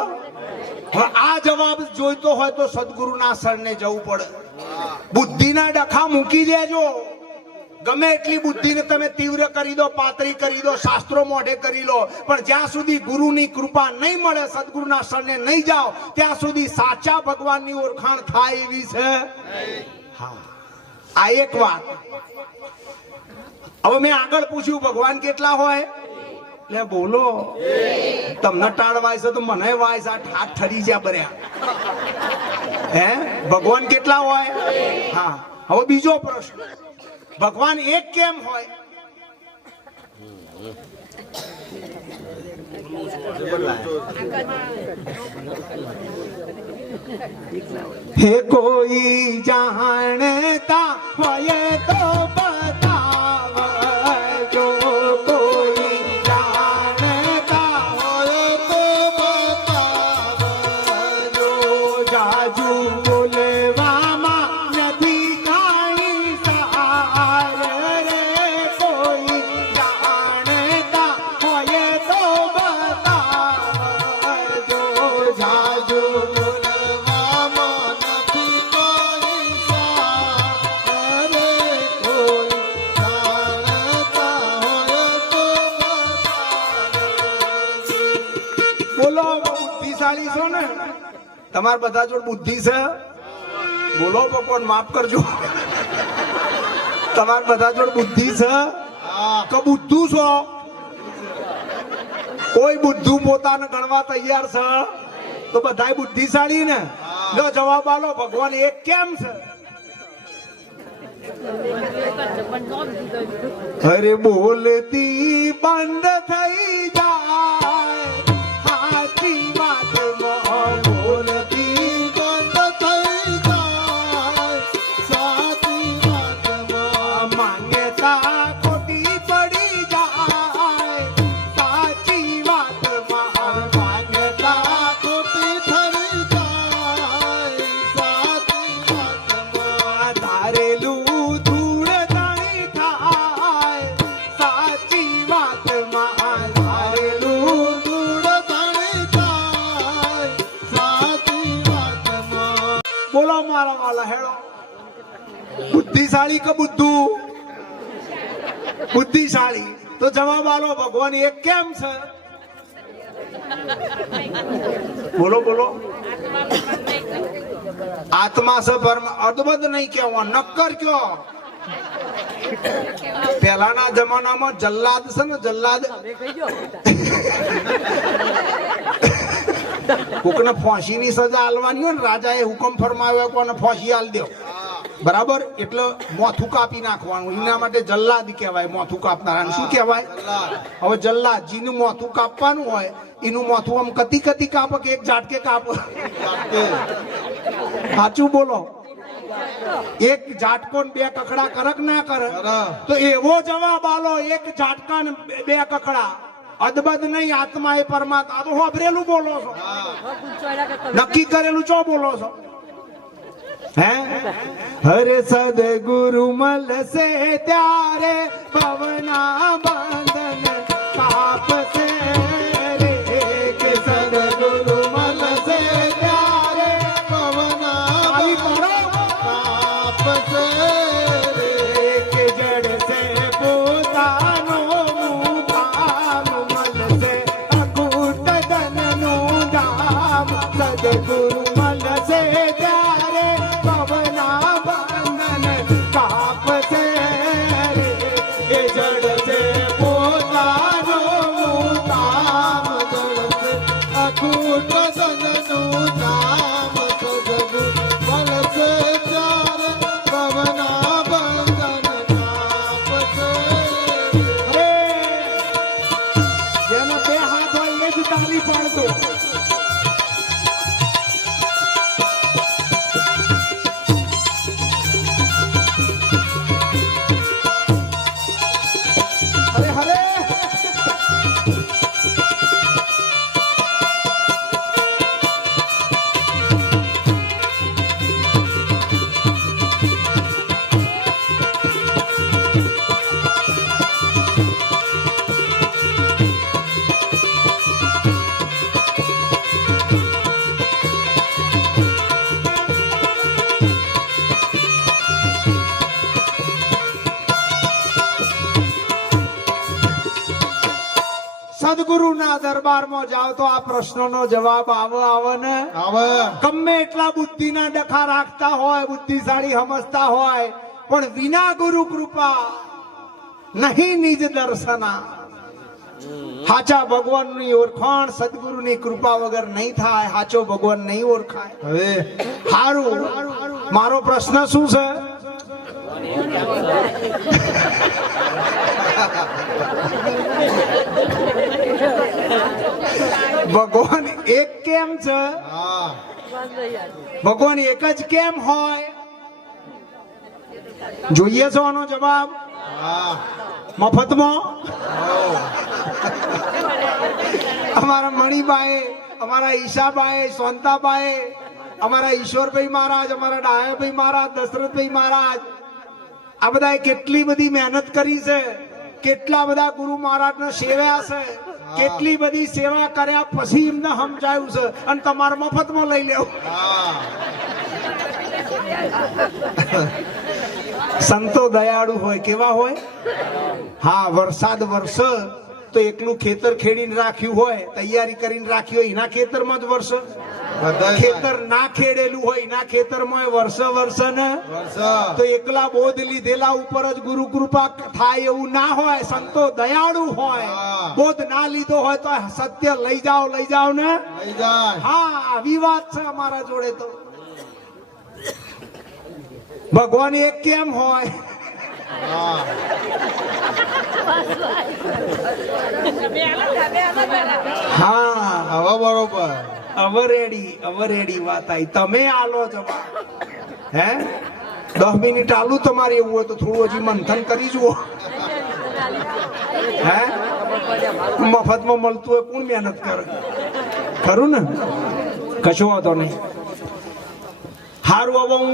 આ જવાબ જોઈતો હોય તો સદગુરુના શરણે જવું પડે બુદ્ધિના ડખા મૂકી દેજો ગમે એટલી બુદ્ધિને તમે તીવ્ર કરી દો પાતળી કરી દો શાસ્ત્રો મોઢે કરી લો પણ જ્યાં સુધી ગુરુની કૃપા નહીં મળે સદગુરુના શરણે નહીં જાઓ ત્યાં સુધી સાચા ભગવાનની ઓળખાણ થાય એવી છે હા આ એક વાત હવે મેં આગળ પૂછ્યું ભગવાન કેટલા હોય લે બોલો તમને ટાળ વાય છે તો મને વાય છે હાથ ઠરી જ્યાં બર્યા હે ભગવાન કેટલા હોય હા હવે બીજો પ્રશ્ન ભગવાન એક કેમ હોય હે કોઈ જાણતા હોય તો બતાવજો કોઈ જાણતા હોય તો બતાવજો જાજુ બોલવામાં નથી કાંઈ સાર રે કોઈ જાણતા હોય તો બતાવજો જાજુ બુદ્ધિશાળી છો ને તમારા બધા જોડ બુદ્ધિ છે બોલો ભગવાન માફ કરજો તમારા બધા જોડ બુદ્ધિ છે કે બુદ્ધુ છો કોઈ બુદ્ધુ પોતાને ગણવા તૈયાર છે તો બધાય બુદ્ધિશાળી ને જો જવાબ આલો ભગવાન એક કેમ છે અરે બોલતી બંધ થઈ જાય હાચી વાતમાં બોલતી બંધ થઈ જાય સાચી વાતમાં માન્યતા ખોટી પડી જાય સાચી વાતમાં માન્યતા ખોટી થઈ જાય સાચી વાતમાં ધારેલું ધૂળ જાણી થાય સાચી વાતમાં ધારેલું ધૂળ જાણી થાય સાચી વાતમાં બોલો મારા વાલા હેડો બુદ્ધિશાળી કે બુદ્ધુ બુદ્ધિશાળી તો જવાબ આલો ભગવાન એક કેમ છે બોલો બોલો આત્મા છે પરમ અદબદ નહીં કેવો નક્કર કયો પહેલાના જમાનામાં જલ્લાદ છે ને જલ્લાદ કોકને ફાંસીની સજા આલવાની હોય ને રાજાએ હુકમ ફરમાવ્યો કોને ફાંસી આલ દો બરાબર એટલે મોથું કાપી નાખવાનું એના માટે જલ્લાદ કહેવાય મોથું કાપનારા શું કહેવાય હવે જલ્લાદ જીનું મોથું કાપવાનું હોય એનું મોથું આમ કતી કતી કાપે કે એક ઝાટકે કાપે સાચું બોલો એક ઝાટકો ને બે કકડા કરક ના કરે તો એવો જવાબ આલો એક ઝાટકા ને બે કકડા અદબદ નહીં આત્મા એ પરમાત્મા તો હોભરેલું બોલો છો નક્કી કરેલું ચો બોલો છો હે હરે સદગુરુ મળશે ત્યારે પવના બંધન કાપશે રે કે સદગુરુ મળશે ત્યારે પવના કાપશે રે કે જડશે પોતાનો મુકામ મળશે અકૂટ સદગુરુના દરબારમાં જાઓ તો આ પ્રશ્નનો જવાબ આવે ને. ગમે એટલા બુદ્ધિના ડખા રાખતા હોય, બુદ્ધિશાળી સમજતા હોય, પણ વિના ગુરુ કૃપા નહીં નિજ દર્શના. સાચા ભગવાનની ઓળખાણ સદગુરુની કૃપા વગર નહીં થાય. સાચો ભગવાન નહીં ઓળખાય. સારું, મારો પ્રશ્ન શું છે? ભગવાન એક કેમ છે? ભગવાન એક જ કેમ હોય? જોઈએ છો આનો જવાબ મફતમાં? અમારા મણિબાઈ, અમારા ઈશાબાઈ, શાંતાબાઈ, અમારા ઈશ્વરભાઈ મહારાજ, અમારા ડાયાભાઈ મહારાજ, દશરથભાઈ મહારાજ, આ બધા કેટલી બધી મહેનત કરી છે, કેટલા બધા ગુરુ મહારાજને સેવ્યા છે, કેટલી બધી સેવા કર્યા પછી એમને સમજાયું છે, અને તમારે મફતમાં લઈ લેવું. સંતો દયાળુ હોય. કેવા હોય? હા, વરસાદ વરસે તો એકલું ખેતર ખેડીને રાખ્યું હોય, તૈયારી કરીને રાખ્યું હોય, એના ખેતરમાં જ વરસે. ખેતર ના ખેડેલું હોય એના ખેતરમાં વર્ષે ને તો એકલા બોધ લીધેલા ઉપર જ ગુરુ કૃપા થાય એવું ના હોય. સંતો દયાળુ હોય. બોધ ના લીધો હોય તો સત્ય લઈ જાઓ ને. હા, વિવાદ છે અમારા જોડે તો. ભગવાન એક કેમ હોય? હા, હવે બરોબર. અવરેડી વાત આવી. તમે આલો જવાબ. હે 10 મિનિટ આલુ તમારે એવું હોય તો થોડું હજી મંથન કરી જુઓ. હે મફતમાં મળતું હોય કોણ મહેનત કરે? ખરું ને? કશો વાંધો નહીં. હારું, હવે હું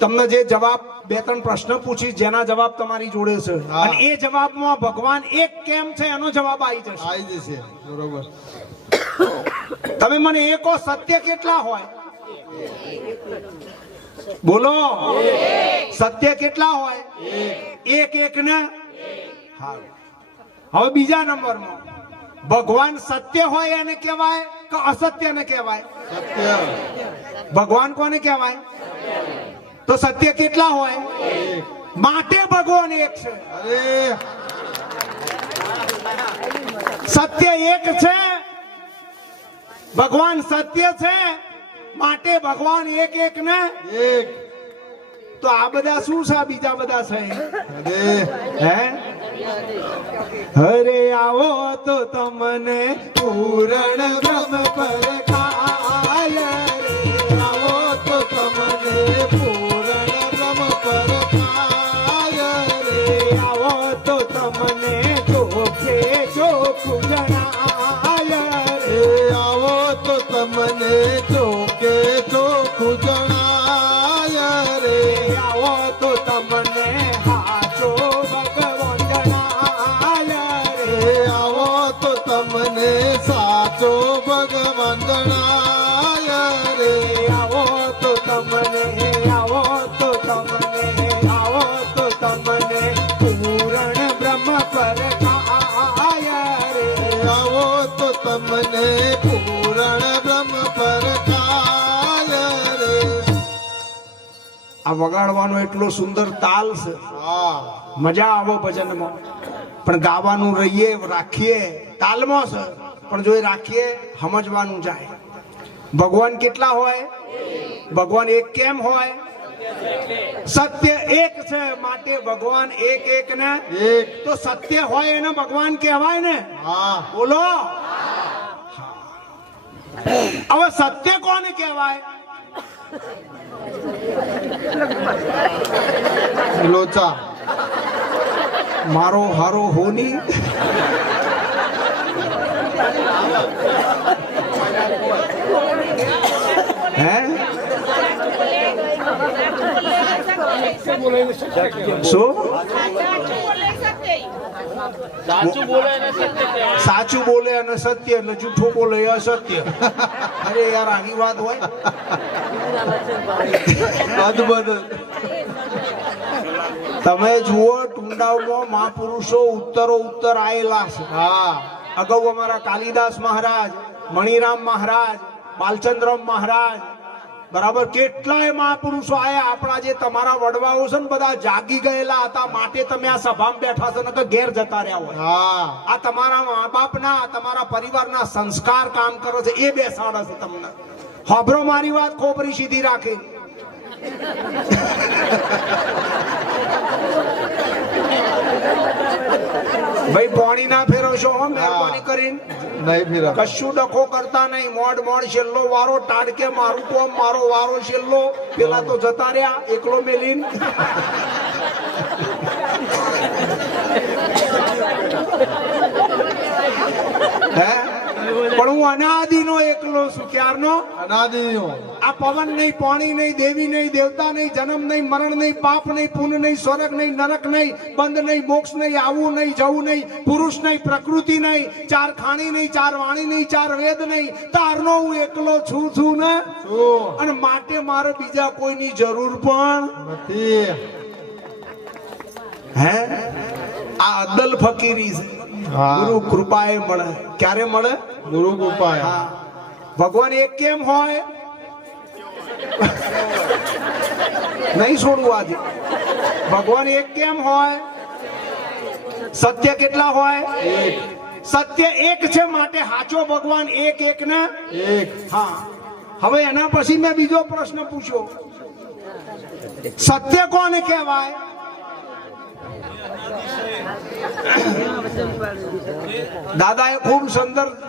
તમને જે જવાબ 2-3 પ્રશ્ન પૂછીશ જેના જવાબ તમારી જોડે છે, અને એ જવાબમાં ભગવાન એક કેમ છે એનો જવાબ આવી જશે. બરોબર. તમે મને એ કહો, સત્ય કેટલા હોય? બોલો. સત્ય કેટલા હોય? એક ને. હવે બીજા નંબરમાં ભગવાન સત્ય હોય એને કહેવાય કે અસત્ય ને કહેવાય? સત્ય. ભગવાન કોને કહેવાય? તો સત્ય કેટલા હોય? માટે ભગવાન એક છે. સત્ય એક છે, ભગવાન સત્ય છે, માટે ભગવાન એક ને. તો આ બધા શું છે? બીજા બધા છે. હે હરે આવો તો તમને પૂરણ બ્રહ્મ પરખાય. આવો તો તમને પૂરણ બ્રહ્મ પરખાય. આવો તો તમને ચોખે ચોખ્ખું જણાય. આવો તો તમને ચોખે ચોખ્ખું જણાય. રે આવો તો તમને હાચો ભગવાન જણાય. રે આવો તો તમને સાચો ભગવાન જણાય. રે આવો તો તમને પૂરણ બ્રહ્મ પરખાય. રે આવો તો તમને પૂરણ બ્રહ્મ પરખાય. રે આ વગાડવાનો એટલો સુંદર તાલ છે, મજા આવો ભજનમાં, પણ ગાવાનું રહીએ રાખીએ તાલમાં છે, પણ જો રાખીએ સમજવાનું જાય. ભગવાન કેટલા હોય? ભગવાન એક કેમ હોય? સત્ય એક છે, માટે ભગવાન એક ને. તો સત્ય હોય એને ભગવાન કહેવાય ને. બોલો. હવે સત્ય કોને કહેવાય? લોચા મારો હારો હોની. હે શું? સાચું બોલે અને સત્ય, એટલે જૂઠું બોલે એ અસત્ય. અરે યાર, આની વાત હોય? તમે જુઓ, ટુંડાવમાં મહાપુરુષો ઉત્તર આયેલા છે. અગાઉ અમારા કાલિદાસ મહારાજ, મણિરામ મહારાજ, બાલચંદ્રમ મહારાજ, બરાબર કેટલાય મહાપુરુષો આયા. આપણા જે તમારા વડવાઓ છે ને બધા જાગી ગયેલા હતા માટે તમે આ સભામાં બેઠા છો, નકર ઘેર જતા રહ્યા હોય. આ તમારા મા બાપના, તમારા પરિવારના સંસ્કાર કામ કરે છે, એ બેસાડે છે તમને. હોભરો મારી વાત, ખોપરી સીધી રાખી. ભાઈ પાણી ના ફેરવશો હો, મહેરબાની કરીને. નહીં ફેરવ. કશું ડખો કરતા નહીં. મોડ છેલ્લો વારો ટાડકે મારું કોમ, મારો વારો છેલ્લો. પેલા તો જતા રહ્યા એકલો મેલીન. હે પણ હું અનાદિનો એકલો છું. ક્યારનો? અનાદિનો. આ પવન નહીં, પાણી નહીં, દેવી નહીં, દેવતા નહીં, જન્મ નહીં, મરણ નહીં, પાપ નહીં, પુણ્ય નહીં, સ્વર્ગ નહીં, નરક નહીં, બંધ નહીં, મોક્ષ નહીં, આવું નહીં, જવું નહીં, પુરુષ નહીં, પ્રકૃતિ નહીં, ચાર ખાણી નહીં, ચાર વાણી નહીં, ચાર વેદ નહીં, તારનો હું એકલો છું ને. અને માટે મારે બીજા કોઈની જરૂર પણ નથી. હે આ અદલ ફકીરી છે. ગુરુ કૃપાએ મળે. ક્યારે મળે? ગુરુ કૃપાએ. હા. ભગવાન એક કેમ હોય? નહીં છોડવું આજે. ભગવાન એક કેમ હોય? સત્ય કેટલા હોય? સત્ય એક છે માટે હાચો ભગવાન એક. એક ને એક. હા. હવે એના પછી મેં બીજો પ્રશ્ન પૂછ્યો, સત્ય કોને કહેવાય? દાદાએ ખૂબ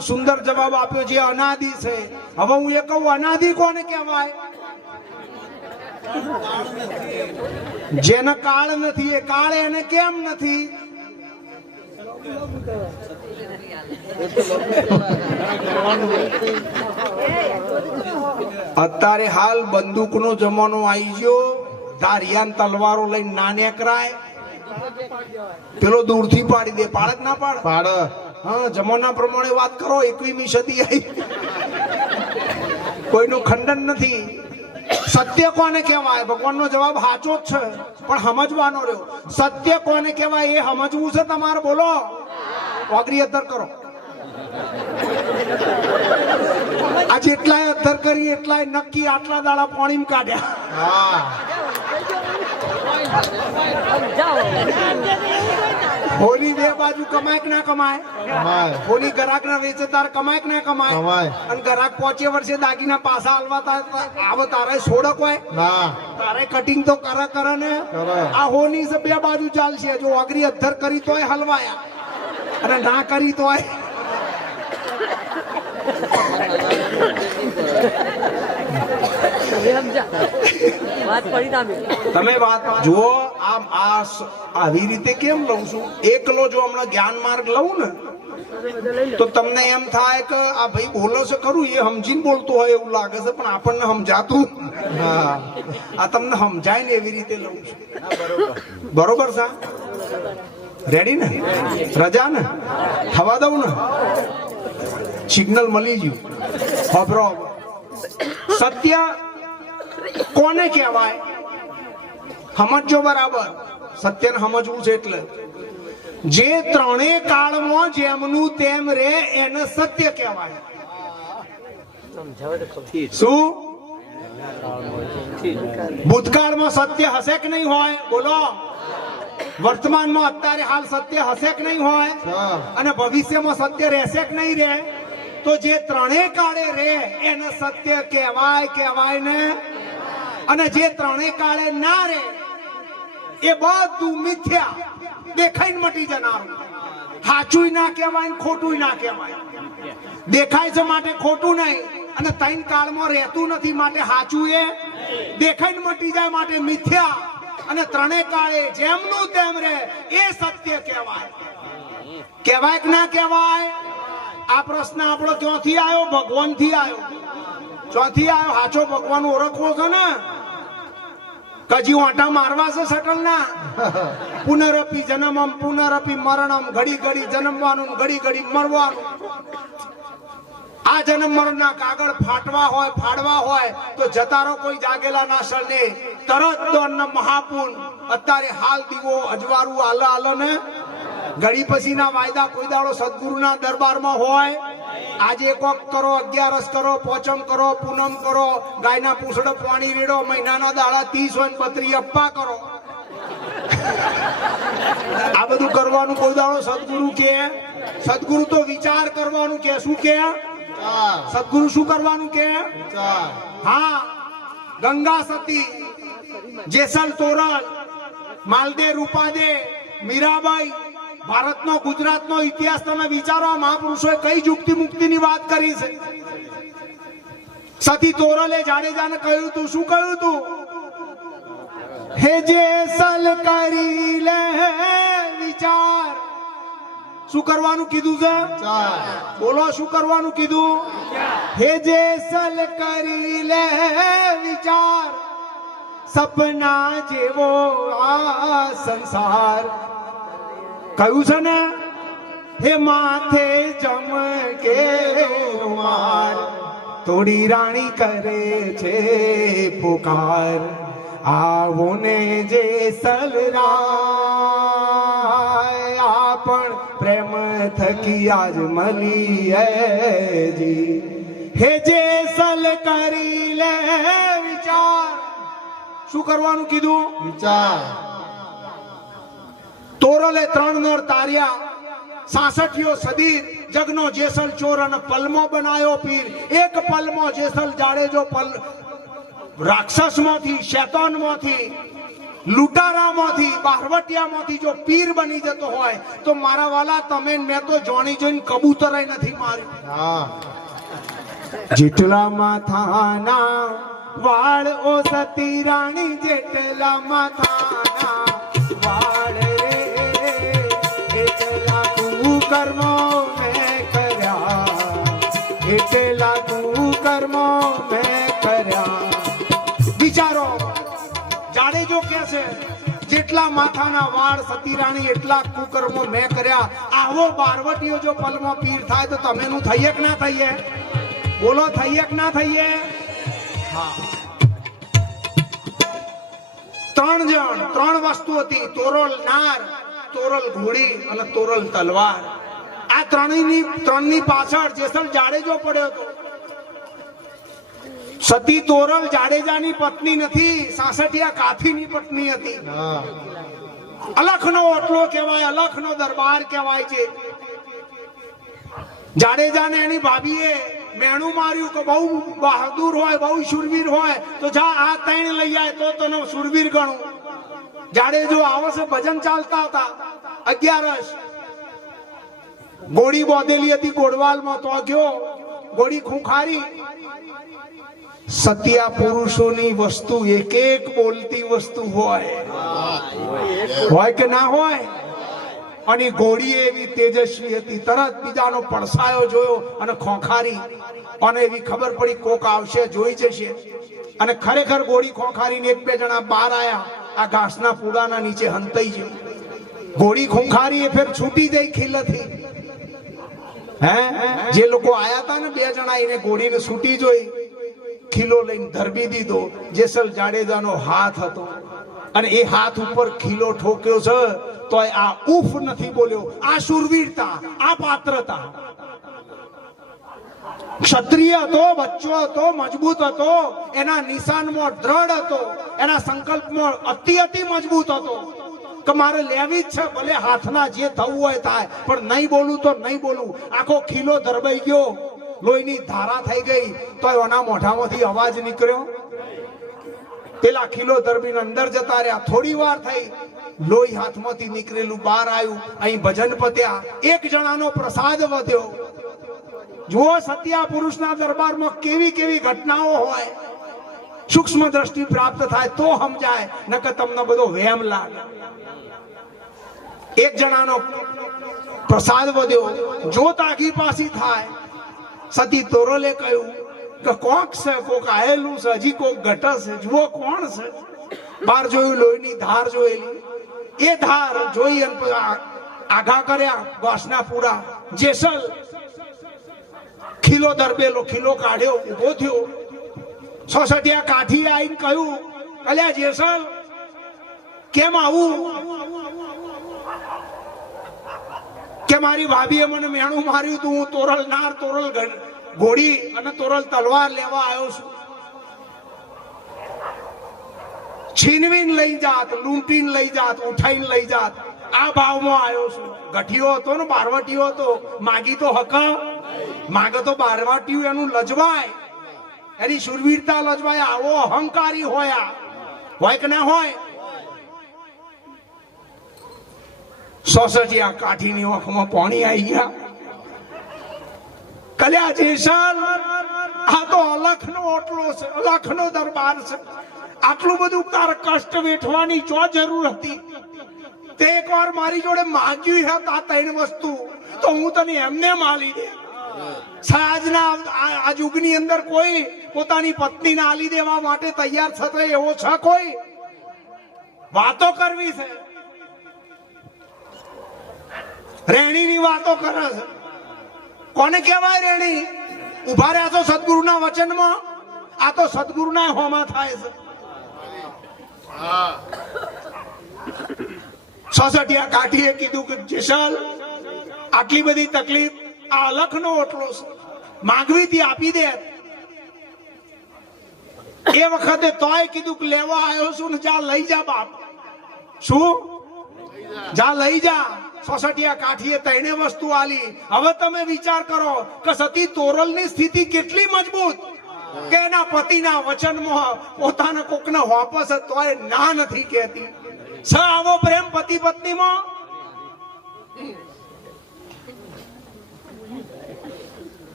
સુંદર જવાબ આપ્યો, જે અનાદિ છે. હવે હું એ કહું, અનાદિ કોને કહેવાય? જેને કાળ નથી. એ કાળ એને કેમ નથી? અત્યારે હાલ બંદૂકનો જમાનો આવી ગયો. ધારિયાન તલવારો લઈને ના નેકરાય. પેલો દૂરથી પાડી દે. પાડે જ ના પાડે? પાડ. હા, જમાના પ્રમાણે વાત કરો. 21મી સદી આવી, કોઈનું ખંડન નથી. સત્ય કોને કહેવાય? ભગવાનનો જવાબ સાચો જ છે, પણ સમજવાનો રહ્યો. સત્ય કોને કહેવાય એ સમજવું છે તમારે. બોલો, ઓગરી અધર કરો. આ જેટલાય અધર કરી એટલાય નક્કી આટલા દાડા પાણીમાં કાઢ્યા. હોલી બે બાજુ કમાય કે ના કમાય? હોલી ગ્રાહક ના વેચે તાર કમાય કે ના કમાય? અને ગ્રાહક 5 વર્ષે દાગીના પાછા હાલવા આવે તારે છોડક હોય? તારે કટિંગ તો કરે ને. આ હોલી છે, બે બાજુ ચાલશે. જો અગરી અધ્ધર કરી તોય હલવાયા, અને ના કરી તોય. તમે વાત જુઓ. આમ આવી રીતે કેમ લઉં છું? એકલો જો હમણાં જ્ઞાન માર્ગ લઉં ને તો તમને એમ થાય કે આ ભાઈ બોલો છે ખરું, એ સમજીને બોલતો હોય એવું લાગે છે, પણ આપણને સમજાતું. આ તમને સમજાય ને એવી રીતે લઉં છું. બરોબર છે? રેડી ને? રજા ને? થવા દઉં ને? સિગ્નલ મળી ગયું. ખબરો. સત્ય કોને કહેવાય? સમજો બરાબર. સત્યને સમજવું છે. એટલે જે ત્રણેય કાળમાં જેમનું તેમ રે એને સત્ય કહેવાય. શું? ભૂતકાળમાં સત્ય હશે કે નહીં હોય? બોલો. વર્તમાનમાં અત્યારે હાલ સત્ય હશે કે નહીં હોય? અને ભવિષ્યમાં સત્ય રહેશે કે નહીં રહે? તો જે ત્રણેય કાળે રે એને સત્ય કહેવાય ને. અને જે ત્રણેય કાળે ના રે એ બધું મિથ્યા, દેખાઈને મટી જનારું. સાચું ના કહેવાય ને ખોટું ના કહેવાય. દેખાય છે માટે ખોટું નહીં, અને ત્રણ કાળમાં રહેતું નથી માટે સાચું એ દેખાઈને મટી જાય માટે મિથ્યા. અને ત્રણેય કાળે જેમનું તેમ રે એ સત્ય કહેવાય. કહેવાય કે ના કહેવાય? આ પ્રશ્ન આપણો ક્યાંથી આવ્યો? ભગવાન થી આવ્યો. ચોથી આવ્યો? સાચો ભગવાન ઓળખવો છે ને? કજી ઓટા મારવા છે સટલ ના? પુનરપી જન્મમ પુનરપી મરણમ. ઘડી ઘડી જન્મવાનું, ઘડી ઘડી મરવાનું. આ જન્મ મરણ ના કાગળ ફાડવા હોય તો જતારો કોઈ જાગેલા ના સળને તરત દોન મહાપુન. અત્યારે હાલ દીવો અજવાળું આલે ને ઘડી પછીના વાયદા કોઈ દાડો સદગુરુના દરબારમાં હોય? આજે કોક કરો, 11 કરો, પોચમ કરો, પૂનમ કરો, ગાયના પૂંછડે પાણી રેડો, મહિનાના દાડા 30 હોય 32 અપ્પા કરો. આ બધું કરવાનું કોઈ દાડો સદગુરુ કે? સદગુરુ તો વિચાર કરવાનું કે. શું કે સદગુરુ? શું કરવાનું કે? હા, ગંગા સતી, જેસલ તોરલ, માલદે રૂપાદે, મીરાબાઈ, ભારતનો ગુજરાતનો ઇતિહાસ તમે વિચારો. મહાપુરુષોએ કઈ યુક્તિ મુક્તિની વાત કરી છે? સતી તોરલે જાડેજાને કહ્યું તું, શું કહ્યું તું? હે જેસલ કરી લે વિચાર. શું કરવાનું કીધું છે? બોલો, શું કરવાનું કીધું? હે જેસલ કરી લે વિચાર, સપના જેવો આ સંસાર. કહ્યું છે ને, હે માથે જમ કે માર, થોડી રાણી કરે છે પુકાર. આવો ને જેસલ રાય, આપણ પ્રેમ થકી આજ મળી જી. હે જેસલ કરી લે વિચાર. શું કરવાનું કીધું? વિચાર. તોરલે 3 નર તાર્યા, 66યો સદી જગનો જેસલ ચોર અને પલમો બનાયો પીર. એક પલમો જેસલ જાડેજો રાક્ષસમાંથી, શૈતાનમાંથી, લૂંટારામાંથી, બારવટિયામાંથી જો પીર બની જતો હોય તો મારા વાલા તમે મેં તો જોણી જોઈને કબૂતરાય નથી માર્યું. જેટલા માથાના વાળ ઓ સતી રાણી, જેટલા માથાના વાળ રે, એટલા તું કર્મો મેં કર્યા, એટલા તું કર્મો મેં કર્યા. વિચારો, જાડેજો કે છે જેટલા માથાના વાળ સતી રાણી એટલા કુકર્મો મેં કર્યા. આવો બારવટીઓ જો પલમાં પીર થાય તો તમે નું થઈએ કે ના થઈએ? બોલો, થઈએ કે ના થઈએ? હા. 3 જણ, 3 વસ્તુ હતી. તોરલ નાર, તોરલ ઘોડી અને તોરલ તલવાર. આ ત્રણની પાછળ જેસલ જાડેજો પડ્યો હતો. સતી તોરલ જાડેજાની પત્ની નથી, 66યા કાથીની પત્ની હતી. અલખનો ઓટલો કહેવાય, અલખનો દરબાર કહેવાય છે. જાડેજાને એની ભાભીએ મેણું માર્યું કે બહુ બહાદુર હોય, બહુ શુરવીર હોય તો જા આ 3 લઈ આય તો તને શુરવીર ગણું. જાડેજો આવશે, ભજન ચાલતા હતા. 11 ગોળી બોધેલી હતી ગોળવાલમાં, તો ગયો ગોળી ખૂંખારી. સત્યા પુરુષોની વસ્તુ એક એક બોલતી વસ્તુ હોય કે ના હોય? અને ગોળી એવી તેજસ્વી હતી, તરત બીજાનો પડસાયો જોયો અને ખોખારી. અને એવી ખબર પડી કોક આવશે, જોઈ જશે. અને ખરેખર ગોળી ખોખારીને 1-2 જણા બહાર આયા. આ ઘાસના પૂડાના નીચે હંતાઈ ગયું. ગોળી ખોખારી એ ફેર છૂટી જઈ ખીલથી. જે લોકો આયા હતા ને 2 જણા, એને ગોળીને છૂટી જોઈ, ખીલો લઈને ધરબી દીધો. જેસલ જાડેજાનો હાથ હતો અને એ હાથ ઉપર ખીલો ઠોક્યો છે તો આ ઉફ નથી બોલ્યો. આ શુરવીરતા, આ પાત્રતા. ક્ષત્રિય હતો, બચ્ચો હતો, મજબૂત હતો, એના નિશાનમાં દ્રઢ હતો, એના સંકલ્પમાં અતિ મજબૂત હતો કે મારે લેવી જ છે, ભલે હાથના જે થવું હોય થાય, પણ નહીં બોલું તો નહીં બોલું. આખો ખીલો ધરબાઈ ગયો, લોહીની ધારા થઈ ગઈ તો એના મોઢામાંથી અવાજ નીકળ્યો. પેલા ખીલો ધરબીને અંદર જતા રહ્યા. થોડી વાર થઈ, લોહી હાથમાંથી નીકળેલું બહાર આવ્યું. અહીં ભજન પત્યા. 1 જણાનો પ્રસાદ વધ્યો. જુઓ, સત્યા પુરુષના દરબારમાં કેવી કેવી ઘટનાઓ હોય. સૂક્ષ્મ દ્રષ્ટિ પ્રાપ્ત થાય તો સમજાય, નકર તમને બધો વહેમ લાગે. 1 જણાનો પ્રસાદ વધ્યો. જોત આગી પાછી થાય. સતી તોરલે કહ્યું કે કોક છે, કોક આયેલું છે, હજી કોક ઘટે છે. જુઓ કોણ છે. બહાર જોયું, લોહીની ધાર જોયેલી. એ ધાર જોઈ આઘા કર્યા ઘાસના પૂરા. જેસલ ખીલો દરબેલો, ખીલો કાઢ્યો, ઉભો થયો. 66યા કાઠી આવીને કહ્યું, અલ્યા જેસલ, કેમ આવું? કે મારી ભાભીએ મને મેણું માર્યું તું, હું તોરલ નાર, તોરલ ઘોડી અને તોરલ તલવાર લેવા આવ્યો છું. છીનવીને લઈ જાત, લૂંટીને લઈ જાત, ઉઠાઈને લઈ જાત, આ ભાવમાં આવ્યો છું. ગઠિયો હતો ને બારવટીયો હતો, માગી તો હક, માગે તો બારવટીયું એનું લજવાય, એની શુરવીરતા લજવાય. આવો અહંકારી હોય કે ના હોય? સોસઠિયા કાઠીની આંખમાં પાણી આવી ગયા. કલ્યા જેસલ, આ તો અલખનો ઓટલો છે, અલખનો દરબાર છે. આટલું બધું તારે કષ્ટ વેઠવાની જો જરૂર હતી? તે એકવાર મારી જોડે માંગ્યું હે આ ત્રણ વસ્તુ, તો હું તને એમને માલી દે. આજના આ યુગની અંદર કોઈ પોતાની પત્નીને આલી દેવા માટે તૈયાર થતો એવો છે કોઈ? વાતો કરવી છે, રેણીની વાતો કરે છે. કોને કહેવાય રેણી? ઉભા રહ્યા છો સદગુરુના વચનમાં, આ તો સદગુરુના હોમા થાય છે. સોસઠિયા કાઠીએ કીધું કે જેસલ, આટલી બધી તકલીફ, આ અલખનો ઓટલો છે, માંગવીથી આપી દે. એ વખતે તોય કીધું કે લેવા આવ્યો છું ને, જા લઈ જા બાપ. શું? જા લઈ જા. સોસઠિયા કાઠીએ ત્રણે વસ્તુ આલી. હવે તમે વિચાર કરો કે સતી તોરલની સ્થિતિ કેટલી મજબૂત, કે એના પતિના વચનમાં પોતાના કોકને વાપસ તોય ના નથી કહેતી. આવો પ્રેમ પતિ પત્નીમાં?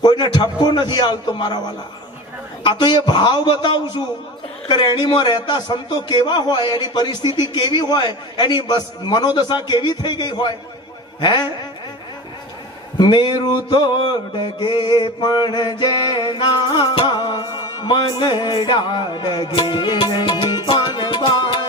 કોઈને ઠપકો નથી હાલતો મારા વાલા. આ તો એ ભાવ બતાવું છું કે રેણીમાં રહેતા સંતો કેવા હોય, એની પરિસ્થિતિ કેવી હોય, એની બસ મનોદશા કેવી થઈ ગઈ હોય. હે મેરું તોડગે પણ જેના મન ડાડગે નહીં પાનબાઈ,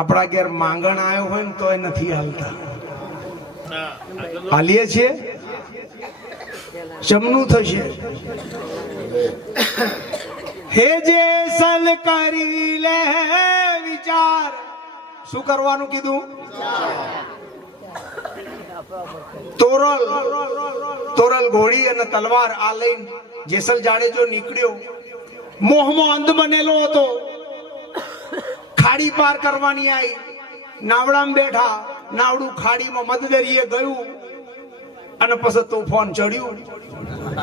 આપણા ઘેર માંગણ આવ્યો હોય ને તોય નથી હાલતા. હાલીએ છીએ, જમનું થશે. હે જેસલ કરી લે વિચાર. શું કરવાનું કીધું? તોરલ ઘોડી અને તલવાર આ લઈને જેસલ જાડેજો નીકળ્યો. મોહમાં અંધ બનેલો હતો. ખાડી પાર કરવાની આવી, નાવડામાં બેઠા. નાવડું ખાડીમાં મધદરીએ ગયું અને પછી તોફાન ચડ્યું.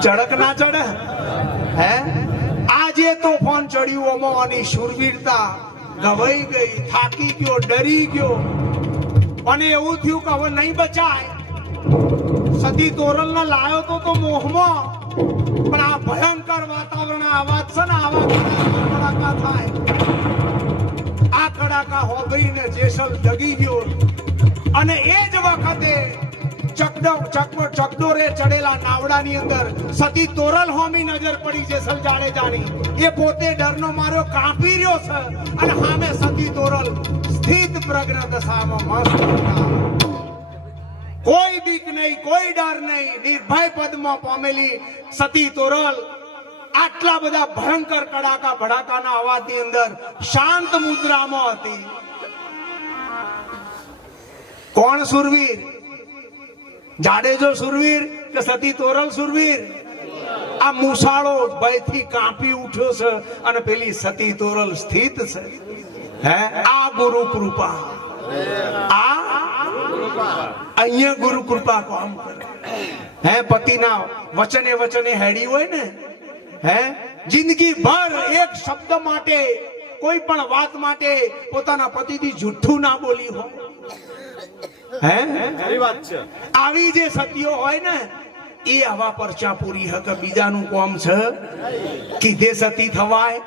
ચડક ના ચડે? હે આજે તોફાન ચડ્યું. અમાવાની શુરવીરતા ગવાઈ ગઈ, થાકી ગયો, ડરી ગયો અને એવું થયું કે હવે નહીં બચાય. સતી તોરલ ને લાયો તો મોહમાં, પણ આ ભયંકર વાતાવરણ, આવાજ છે ને, આવા કડાકા થાય. આ કડાકા હોભરીને જેસલ જગી ગયો અને એ જ વખતે ચકડોરે ચડેલા નાવડાની અંદર સતી તોરલ હોમી નજર પડી જેસલ જાડેજાની. એ પોતે ડરનો માર્યો કાંપી રહ્યો છે અને સામે સતી તોરલ સ્થિત પ્રજ્ઞ દશામાં મસ્ત હતા. કોઈ બીક નહીં, કોઈ ડર નહીં. નિર્ભય પદમાં પામેલી સતી તોરલ આટલા બધા ભયંકર કડાકા ભડાકાના અવાજની અંદર શાંત મુદ્રામાં હતી. કોણ સુરવીર? જાડેજો સુરવીર કે સતી તોરલ સુરવીર? આ મુસાળો ભયથી કાંપી ઉઠ્યો છે અને પેલી સતી તોરલ સ્થિત છે. હે, આ ગુરુ કૃપા, આ અહીંયા ગુરુ કૃપા કામ કરે. હે, પતિના વચને વચને હેડી હોય ને, હે, જિંદગી ભર એક શબ્દ માટે, કોઈ પણ વાત માટે પોતાના પતિથી જુઠ્ઠું ના બોલી હોય. હે, સારી વાત છે. આવી જે સતીઓ હોય ને એ આવા પરચા પૂરી હક બીજાનું કોમ છે. કીધે સતી થવાય.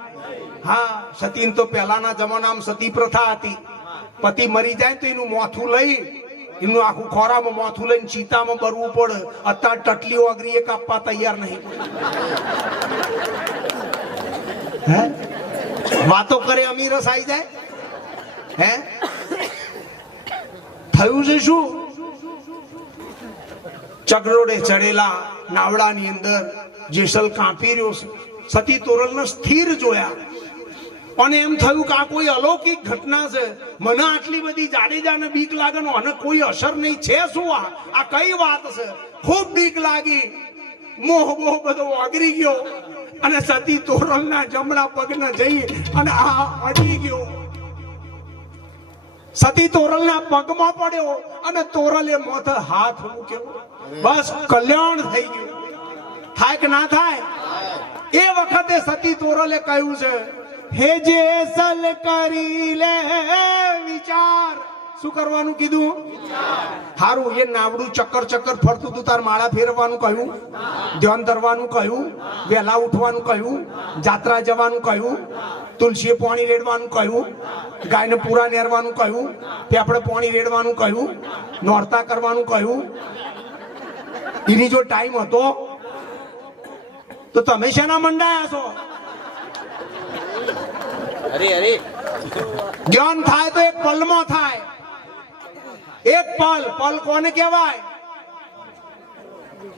હા, સતી તો પહેલાના જમાનામાં સતી પ્રથા હતી. પતિ મરી જાય તો એનું મોથું લઈ, એનું આખું ખોરામાં મોથું લઈને ચિતામાં બરવું પડે. અત્યારે ટટલીઓ અગરી એક આપવા તૈયાર નહીં. હે, વાતો કરે અમીરસ આવી જાય. હે, થયું છે શું? ચગડોળે ચડેલા નાવડાની અંદર જેસલ કાંપી રહ્યો છે. સતી તોરલને સ્થિર જોયા અને એમ થયું કે આ કોઈ અલૌકિક ઘટના છે. મને આટલી બધી જાડેજાને બીક લાગે ને અને કોઈ અસર નહીં છે શું? આ કઈ વાત છે? ખૂબ બીક લાગી. મોહ મોહ બધો અગરી ગયો અને સતી તોરલના જમણા પગને જઈ અને આ અડી ગયો. સતી તોરલના પગમાં પડ્યો અને તોરલે મોઢે હાથ મૂક્યો. બસ કલ્યાણ થઈ ગયું. થાય કે ના થાય? એ વખતે સતી તોરલે કહ્યું છે, હે જેસલ કરી લે વિચાર. શું કરવાનું કીધું? હારું, એ નાવડું ચક્કર ચક્કર ફરતું તું, તાર માળા ફેરવવાનું કહ્યું, ધ્યાન ધરવાનું કહ્યું, વહેલા ઉઠવાનું કહ્યું, જાત્રા જવાનું કહ્યું, તુલસીએ પાણી રેડવાનું કહ્યું, ગાયને પૂરા નેરવાનું કહ્યું, પેપડે પાણી રેડવાનું કહ્યું, નોરતા કરવાનું કહ્યું. એની જો ટાઈમ હતો તો તમે શેના મંડાયા છો? અરે અરે, જ્ઞાન થાય તો એક પલમાં થાય. એક પલ, પલ કોને કહેવાય?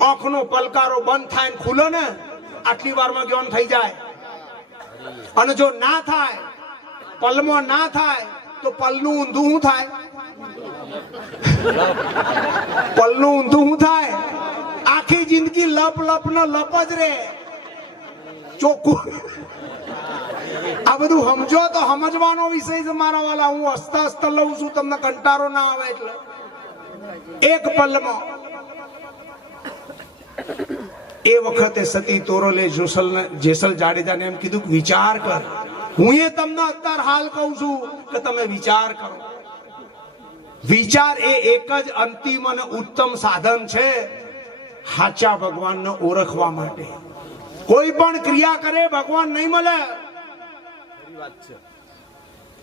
આંખનો પલકારો બંધ થાય ને ખુલે ને આટલી વારમાં જ્ઞાન થઈ જાય. અને જો ના થાય, પલમાં ના થાય તો પલનું ઊંધું શું થાય? પલનું ઊંધું શું થાય? આખી જિંદગી લપ લપ ને લપ જ રે. ચોખ્ખું આ બધું સમજો તો સમજવાનો વિષય છે મારા વાલા. હું હસતા હસતા લઉં છું, તમને કંટાળો ના આવે એટલે. એક પલમાં એ વખતે સતી તોરલે જેસલ જાડેજાને એમ કીધું કે વિચાર કર. હું એ તમને અત્યારે હાલ કહું છું કે તમે વિચાર કરો. વિચાર એ એક જ અંતિમ અને ઉત્તમ સાધન છે સાચા ભગવાનને ઓળખવા માટે. કોઈ પણ ક્રિયા કરે ભગવાન નહીં મળે.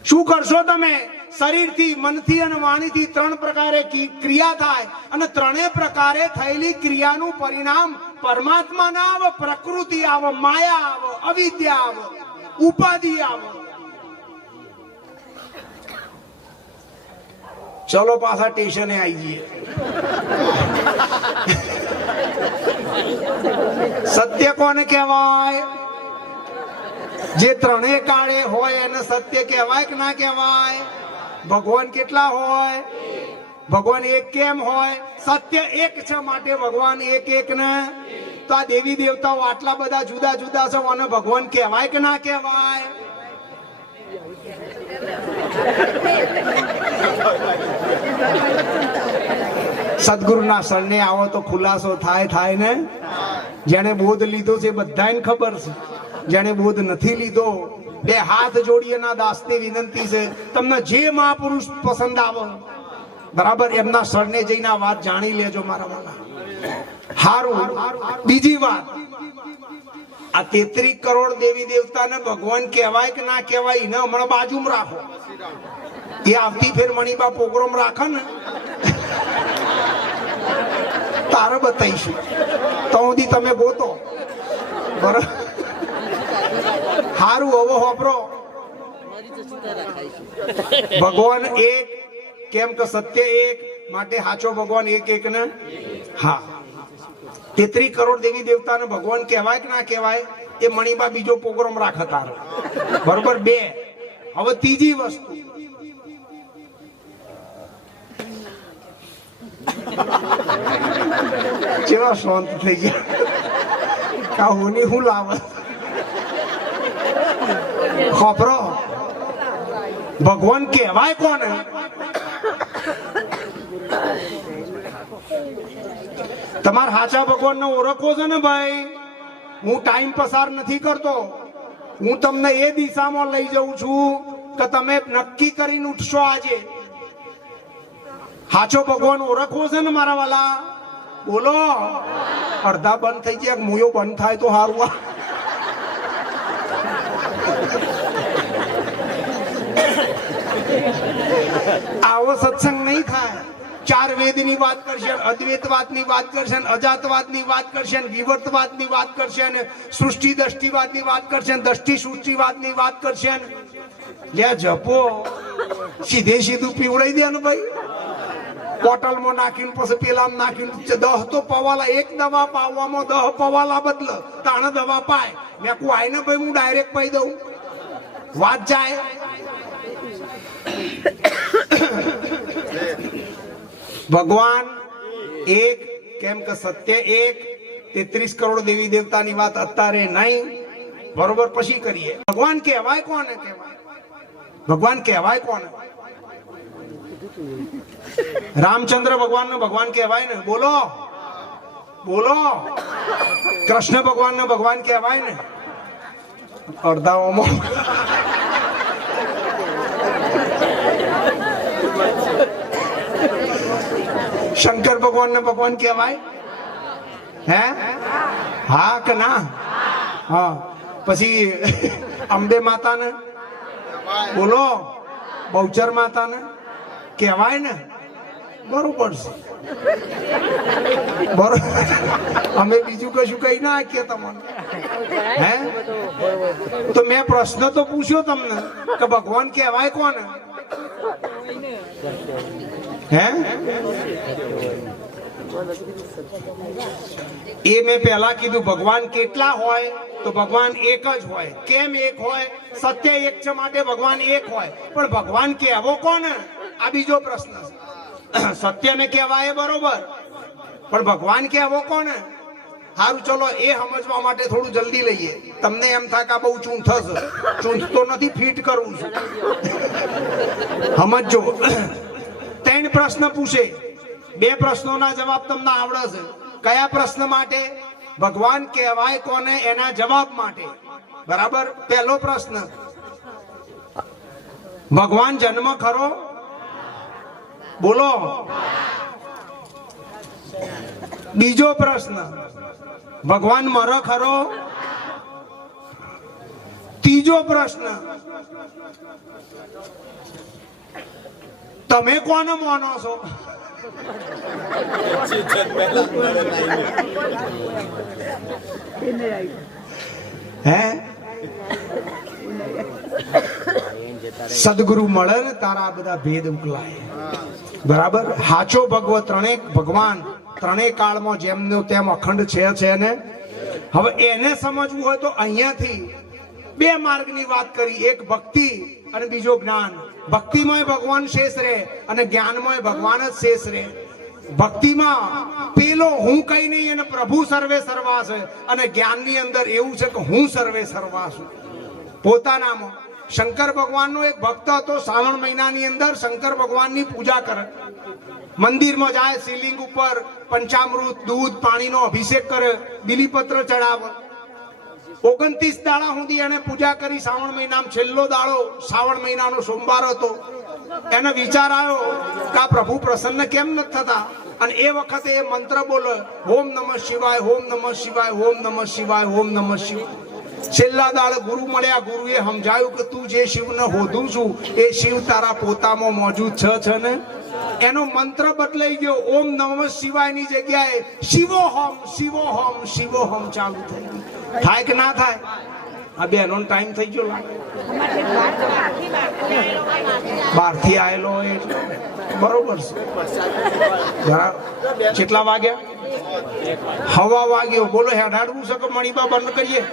શું કરશો તમે? શરીરથી, મનથી અને વાણીથી ત્રણ પ્રકારે ક્રિયા થાય અને ત્રણેય પ્રકારે થયેલી ક્રિયાનું પરિણામ પરમાત્મા ના આવે, પ્રકૃતિ આવે, માયા આવે, અવિદ્યા આવે, ઉપાધિ આવે. ચલો પાછા સ્ટેશને આવી જઈએ. સત્ય કોને કહેવાય? જે ત્રણેય કાળે હોય એને સત્ય કહેવાય કે ના કહેવાય? ભગવાન કેટલા હોય? ભગવાન એક કેમ હોય? સત્ય એક છે માટે ભગવાન એક એક ને. તો આ દેવી દેવતાઓ આટલા બધા જુદા જુદા છે અને ભગવાન કહેવાય કે ના કહેવાય? સદગુરુના શરણે આવો તો ખુલાસો થાય ને. જેને બોધ લીધો છે બધાને ખબર છે. જેને બોધ નથી લીધો, બે હાથ જોડીએ ના દાસને વિનંતી છે, તમને જે મહાપુરુષ પસંદ આવે બરાબર એમના શરણે જઈને આ વાત જાણી લેજો મારા વાલા. હારું, બીજી વાત, આ 33 કરોડ દેવી દેવતાને ભગવાન કહેવાય કે ના કહેવાય એને હમણાં બાજુમાં રાખો. એ આવતી ફેર મણીબા પ્રોગ્રામ રાખે ને તારે બતાવીશું તો સુધી તમે ગોતો. બરાબર? હારું, હવે હોપરો. ભગવાન એક કેમ કે સત્ય એક, માટે હાચો ભગવાન એક એક ને હા 33 કરોડ દેવી દેવતાને ભગવાન કહેવાય કે ના કહેવાય એ મણીબા બીજો પ્રોગ્રામ રાખતા બરોબર 2 હવે ત્રીજી વસ્તુ જેવા શાંત થઈ ગયા કાહુની હું લાવ ખબરો ભગવાન કહેવાય કોને તમારે હાચા ભગવાનને ઓળખવો છે ને ભાઈ હું ટાઈમ પસાર નથી કરતો હું તમને એ દિશામાં લઈ જાઉં છું કે તમે નક્કી કરીને ઉઠશો આજે હાચો ભગવાન ઓળખવો છે ને મારા વાલા બોલો અડધા બંધ થઈ ગયા મુયો બંધ થાય તો હારું આવો સત્સંગ નહીં થાય 4 વેદની વાત કરશે અદ્વૈતવાદની વાત કરશે અજાતવાદની વાત કરશે વિવર્તવાદની વાત કરશે સૃષ્ટિ દ્રષ્ટિવાદની વાત કરશે દ્રષ્ટિ સૃષ્ટિવાદની વાત કરશે લે જપો સીધે સીધું પીવડાઈ દે ને ભાઈ બોટલમાં નાખીને પછી પેલામાં નાખીને 10 તો પવાલા એક દવા પાવવામાં 10 પવાલા બદલ તાણે દવા પાય મેં કોઈ આઈને ભાઈ હું ડાયરેક્ટ પાઈ દઉં વાત જાય ભગવાન એક કેમ કે સત્ય એક 33 કરોડ દેવી દેવતાની વાત અત્યારે નહીં બરોબર પછી કરીએ ભગવાન કહેવાય કોને કહેવાય ભગવાન કહેવાય કોને રામચંદ્ર ભગવાનને ભગવાન કહેવાય ને બોલો બોલો કૃષ્ણ ભગવાનને ભગવાન કહેવાય ને અડધાઓમાં શંકર ભગવાન ને ભગવાન કહેવાય હે હા કે ના હા પછી અંબે માતાને બોલો બહુચર માતાને કહેવાય ને બરોબર છે બરોબર અમે બીજું કશું કઈ ના આખીએ તમને હે તો મેં પ્રશ્ન તો પૂછ્યો તમને કે ભગવાન કહેવાય કોને હે એ મેં પહેલા કીધું ભગવાન કેટલા હોય તો ભગવાન એક જ હોય કેમ એક હોય સત્ય એક છે માટે ભગવાન એક હોય પણ ભગવાન કહેવો કોને આ બીજો પ્રશ્ન છે સત્યને કહેવાય બરોબર પણ ભગવાન કહેવો કોને સારું ચલો એ સમજવા માટે થોડું જલ્દી લઈએ તમને એમ થાય કે આ બહુ ચૂંથ છે ચૂંથ તો નથી ફિટ કરવું છું સમજો 3 પ્રશ્ન પૂછે 2 પ્રશ્નોના જવાબ તમને આવડે છે કયા પ્રશ્ન માટે ભગવાન કહેવાય કોને એના જવાબ માટે બરાબર પહેલો પ્રશ્ન ભગવાન જન્મ ખરો બોલો બીજો પ્રશ્ન ભગવાન મર ખરો ત્રીજો પ્રશ્ન તમે કોને માનો છો હે સદગુરુ મળે ને તારા બધા ભેદ ઉકલાય બરાબર હાચો ભગવો ભગવાન ત્રણેય કાળમાં જેમનો તેમ અખંડ છે ને હવે એને સમજવું હોય તો અહીંયાથી 2 માર્ગની વાત કરી એક ભક્તિ અને બીજો જ્ઞાન ભક્તિમાં ભગવાન શેષ રહે અને જ્ઞાનમાં ભગવાન જ શેષ રહે ભક્તિમાં પેલો હું કઈ નહીં અને પ્રભુ સર્વે સર્વા છે અને જ્ઞાનની અંદર એવું છે કે હું સર્વે સર્વા છું પોતાનામાં શંકર ભગવાનનો એક ભક્ત હતો શ્રાવણ મહિનાની અંદર શંકર ભગવાનની પૂજા કરે મંદિરમાં જાય શિવલિંગ ઉપર પંચામૃત દૂધ પાણીનો અભિષેક કરે બિલીપત્ર ચડાવે 29 દાડા સુધી એને પૂજા કરી શ્રાવણ મહિનામાં છેલ્લો દાડો શ્રાવણ મહિનાનો સોમવાર હતો એને વિચાર આવ્યો કે આ પ્રભુ પ્રસન્ન કેમ નથી થતા અને એ વખતે એ મંત્ર બોલે ઓમ નમઃ શિવાય ઓમ નમઃ શિવાય ઓમ નમઃ શિવાય ઓમ નમઃ શિવાય છેલ્લા દાડે ગુરુ મળ્યા ગુરુએ સમજાયું કે તું જે શિવને હોધું છું એ શિવ તારા પોતામાં મોજૂદ છે ને એનો મંત્ર બદલાઈ ગયો ઓમ નમઃ શિવાય ની જગ્યાએ શિવોહમ શિવોહમ શિવોહમ ચાલુ થઈ ગયું થાય કે ના થાય આ બેનો ટાઈમ થઈ ગયો લાગે બહારથી આવેલો હોય એટલે બરોબર છે કેટલા વાગ્યા હવા વાગ્યો બોલો હેડાડવું છે કે મણીબા બંધ કરીએ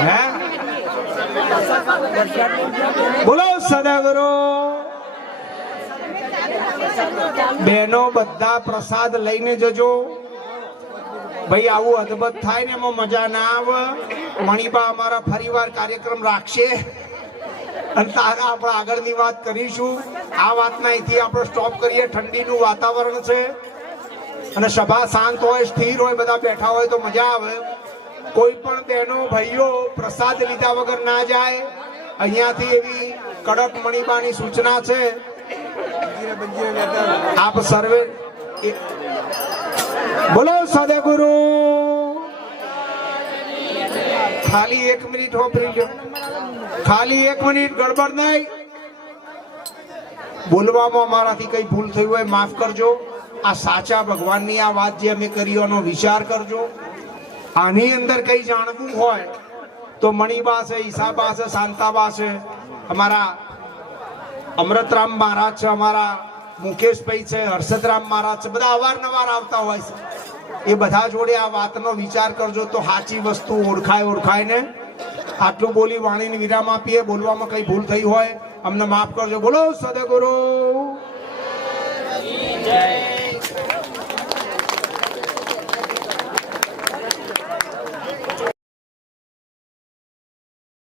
હે બોલો સદાગરો બહેનો બધા પ્રસાદ લઈને જજો ભાઈ આવું અદભુત થાય ને એમાં મજા ના આવે મણીબા અમારા ફરીવાર કાર્યક્રમ રાખશે અને તારા આપણે આગળની વાત કરીશું આ વાતના અહીંથી આપણે સ્ટોપ કરીએ ઠંડીનું વાતાવરણ છે અને સભા શાંત હોય સ્થિર હોય બધા બેઠા હોય તો મજા આવે કોઈ પણ બહેનો ભાઈઓ પ્રસાદ લીધા વગર ના જાય અહીંયાથી એવી કડક મણીબાની સૂચના છે આપ સર્વે બોલો સદગુરુ ખાલી 1 મિનિટ હોપરી લો ખાલી 1 મિનિટ ગડબડ નહીં બોલવામાં મારાથી કઈ ભૂલ થઈ હોય માફ કરજો આ સાચા ભગવાનની આ વાત જે અમે કરી એનો વિચાર કરજો આની અંદર કઈ જાણવું હોય તો મણીબા છે ઈસાબા છે શાંતાબા છે અમારા અમૃતરામ મહારાજ છે અમારા મુકેશભાઈ છે હર્ષદરામ મહારાજ છે બધા અવારનવાર આવતા હોય છે એ બધા જોડે આ વાતનો વિચાર કરજો તો સાચી વસ્તુ ઓળખાય ને આટલું બોલી વાણીને વિરામ આપીએ બોલવામાં કઈ ભૂલ થઈ હોય અમને માફ કરજો બોલો સદગુરુ જય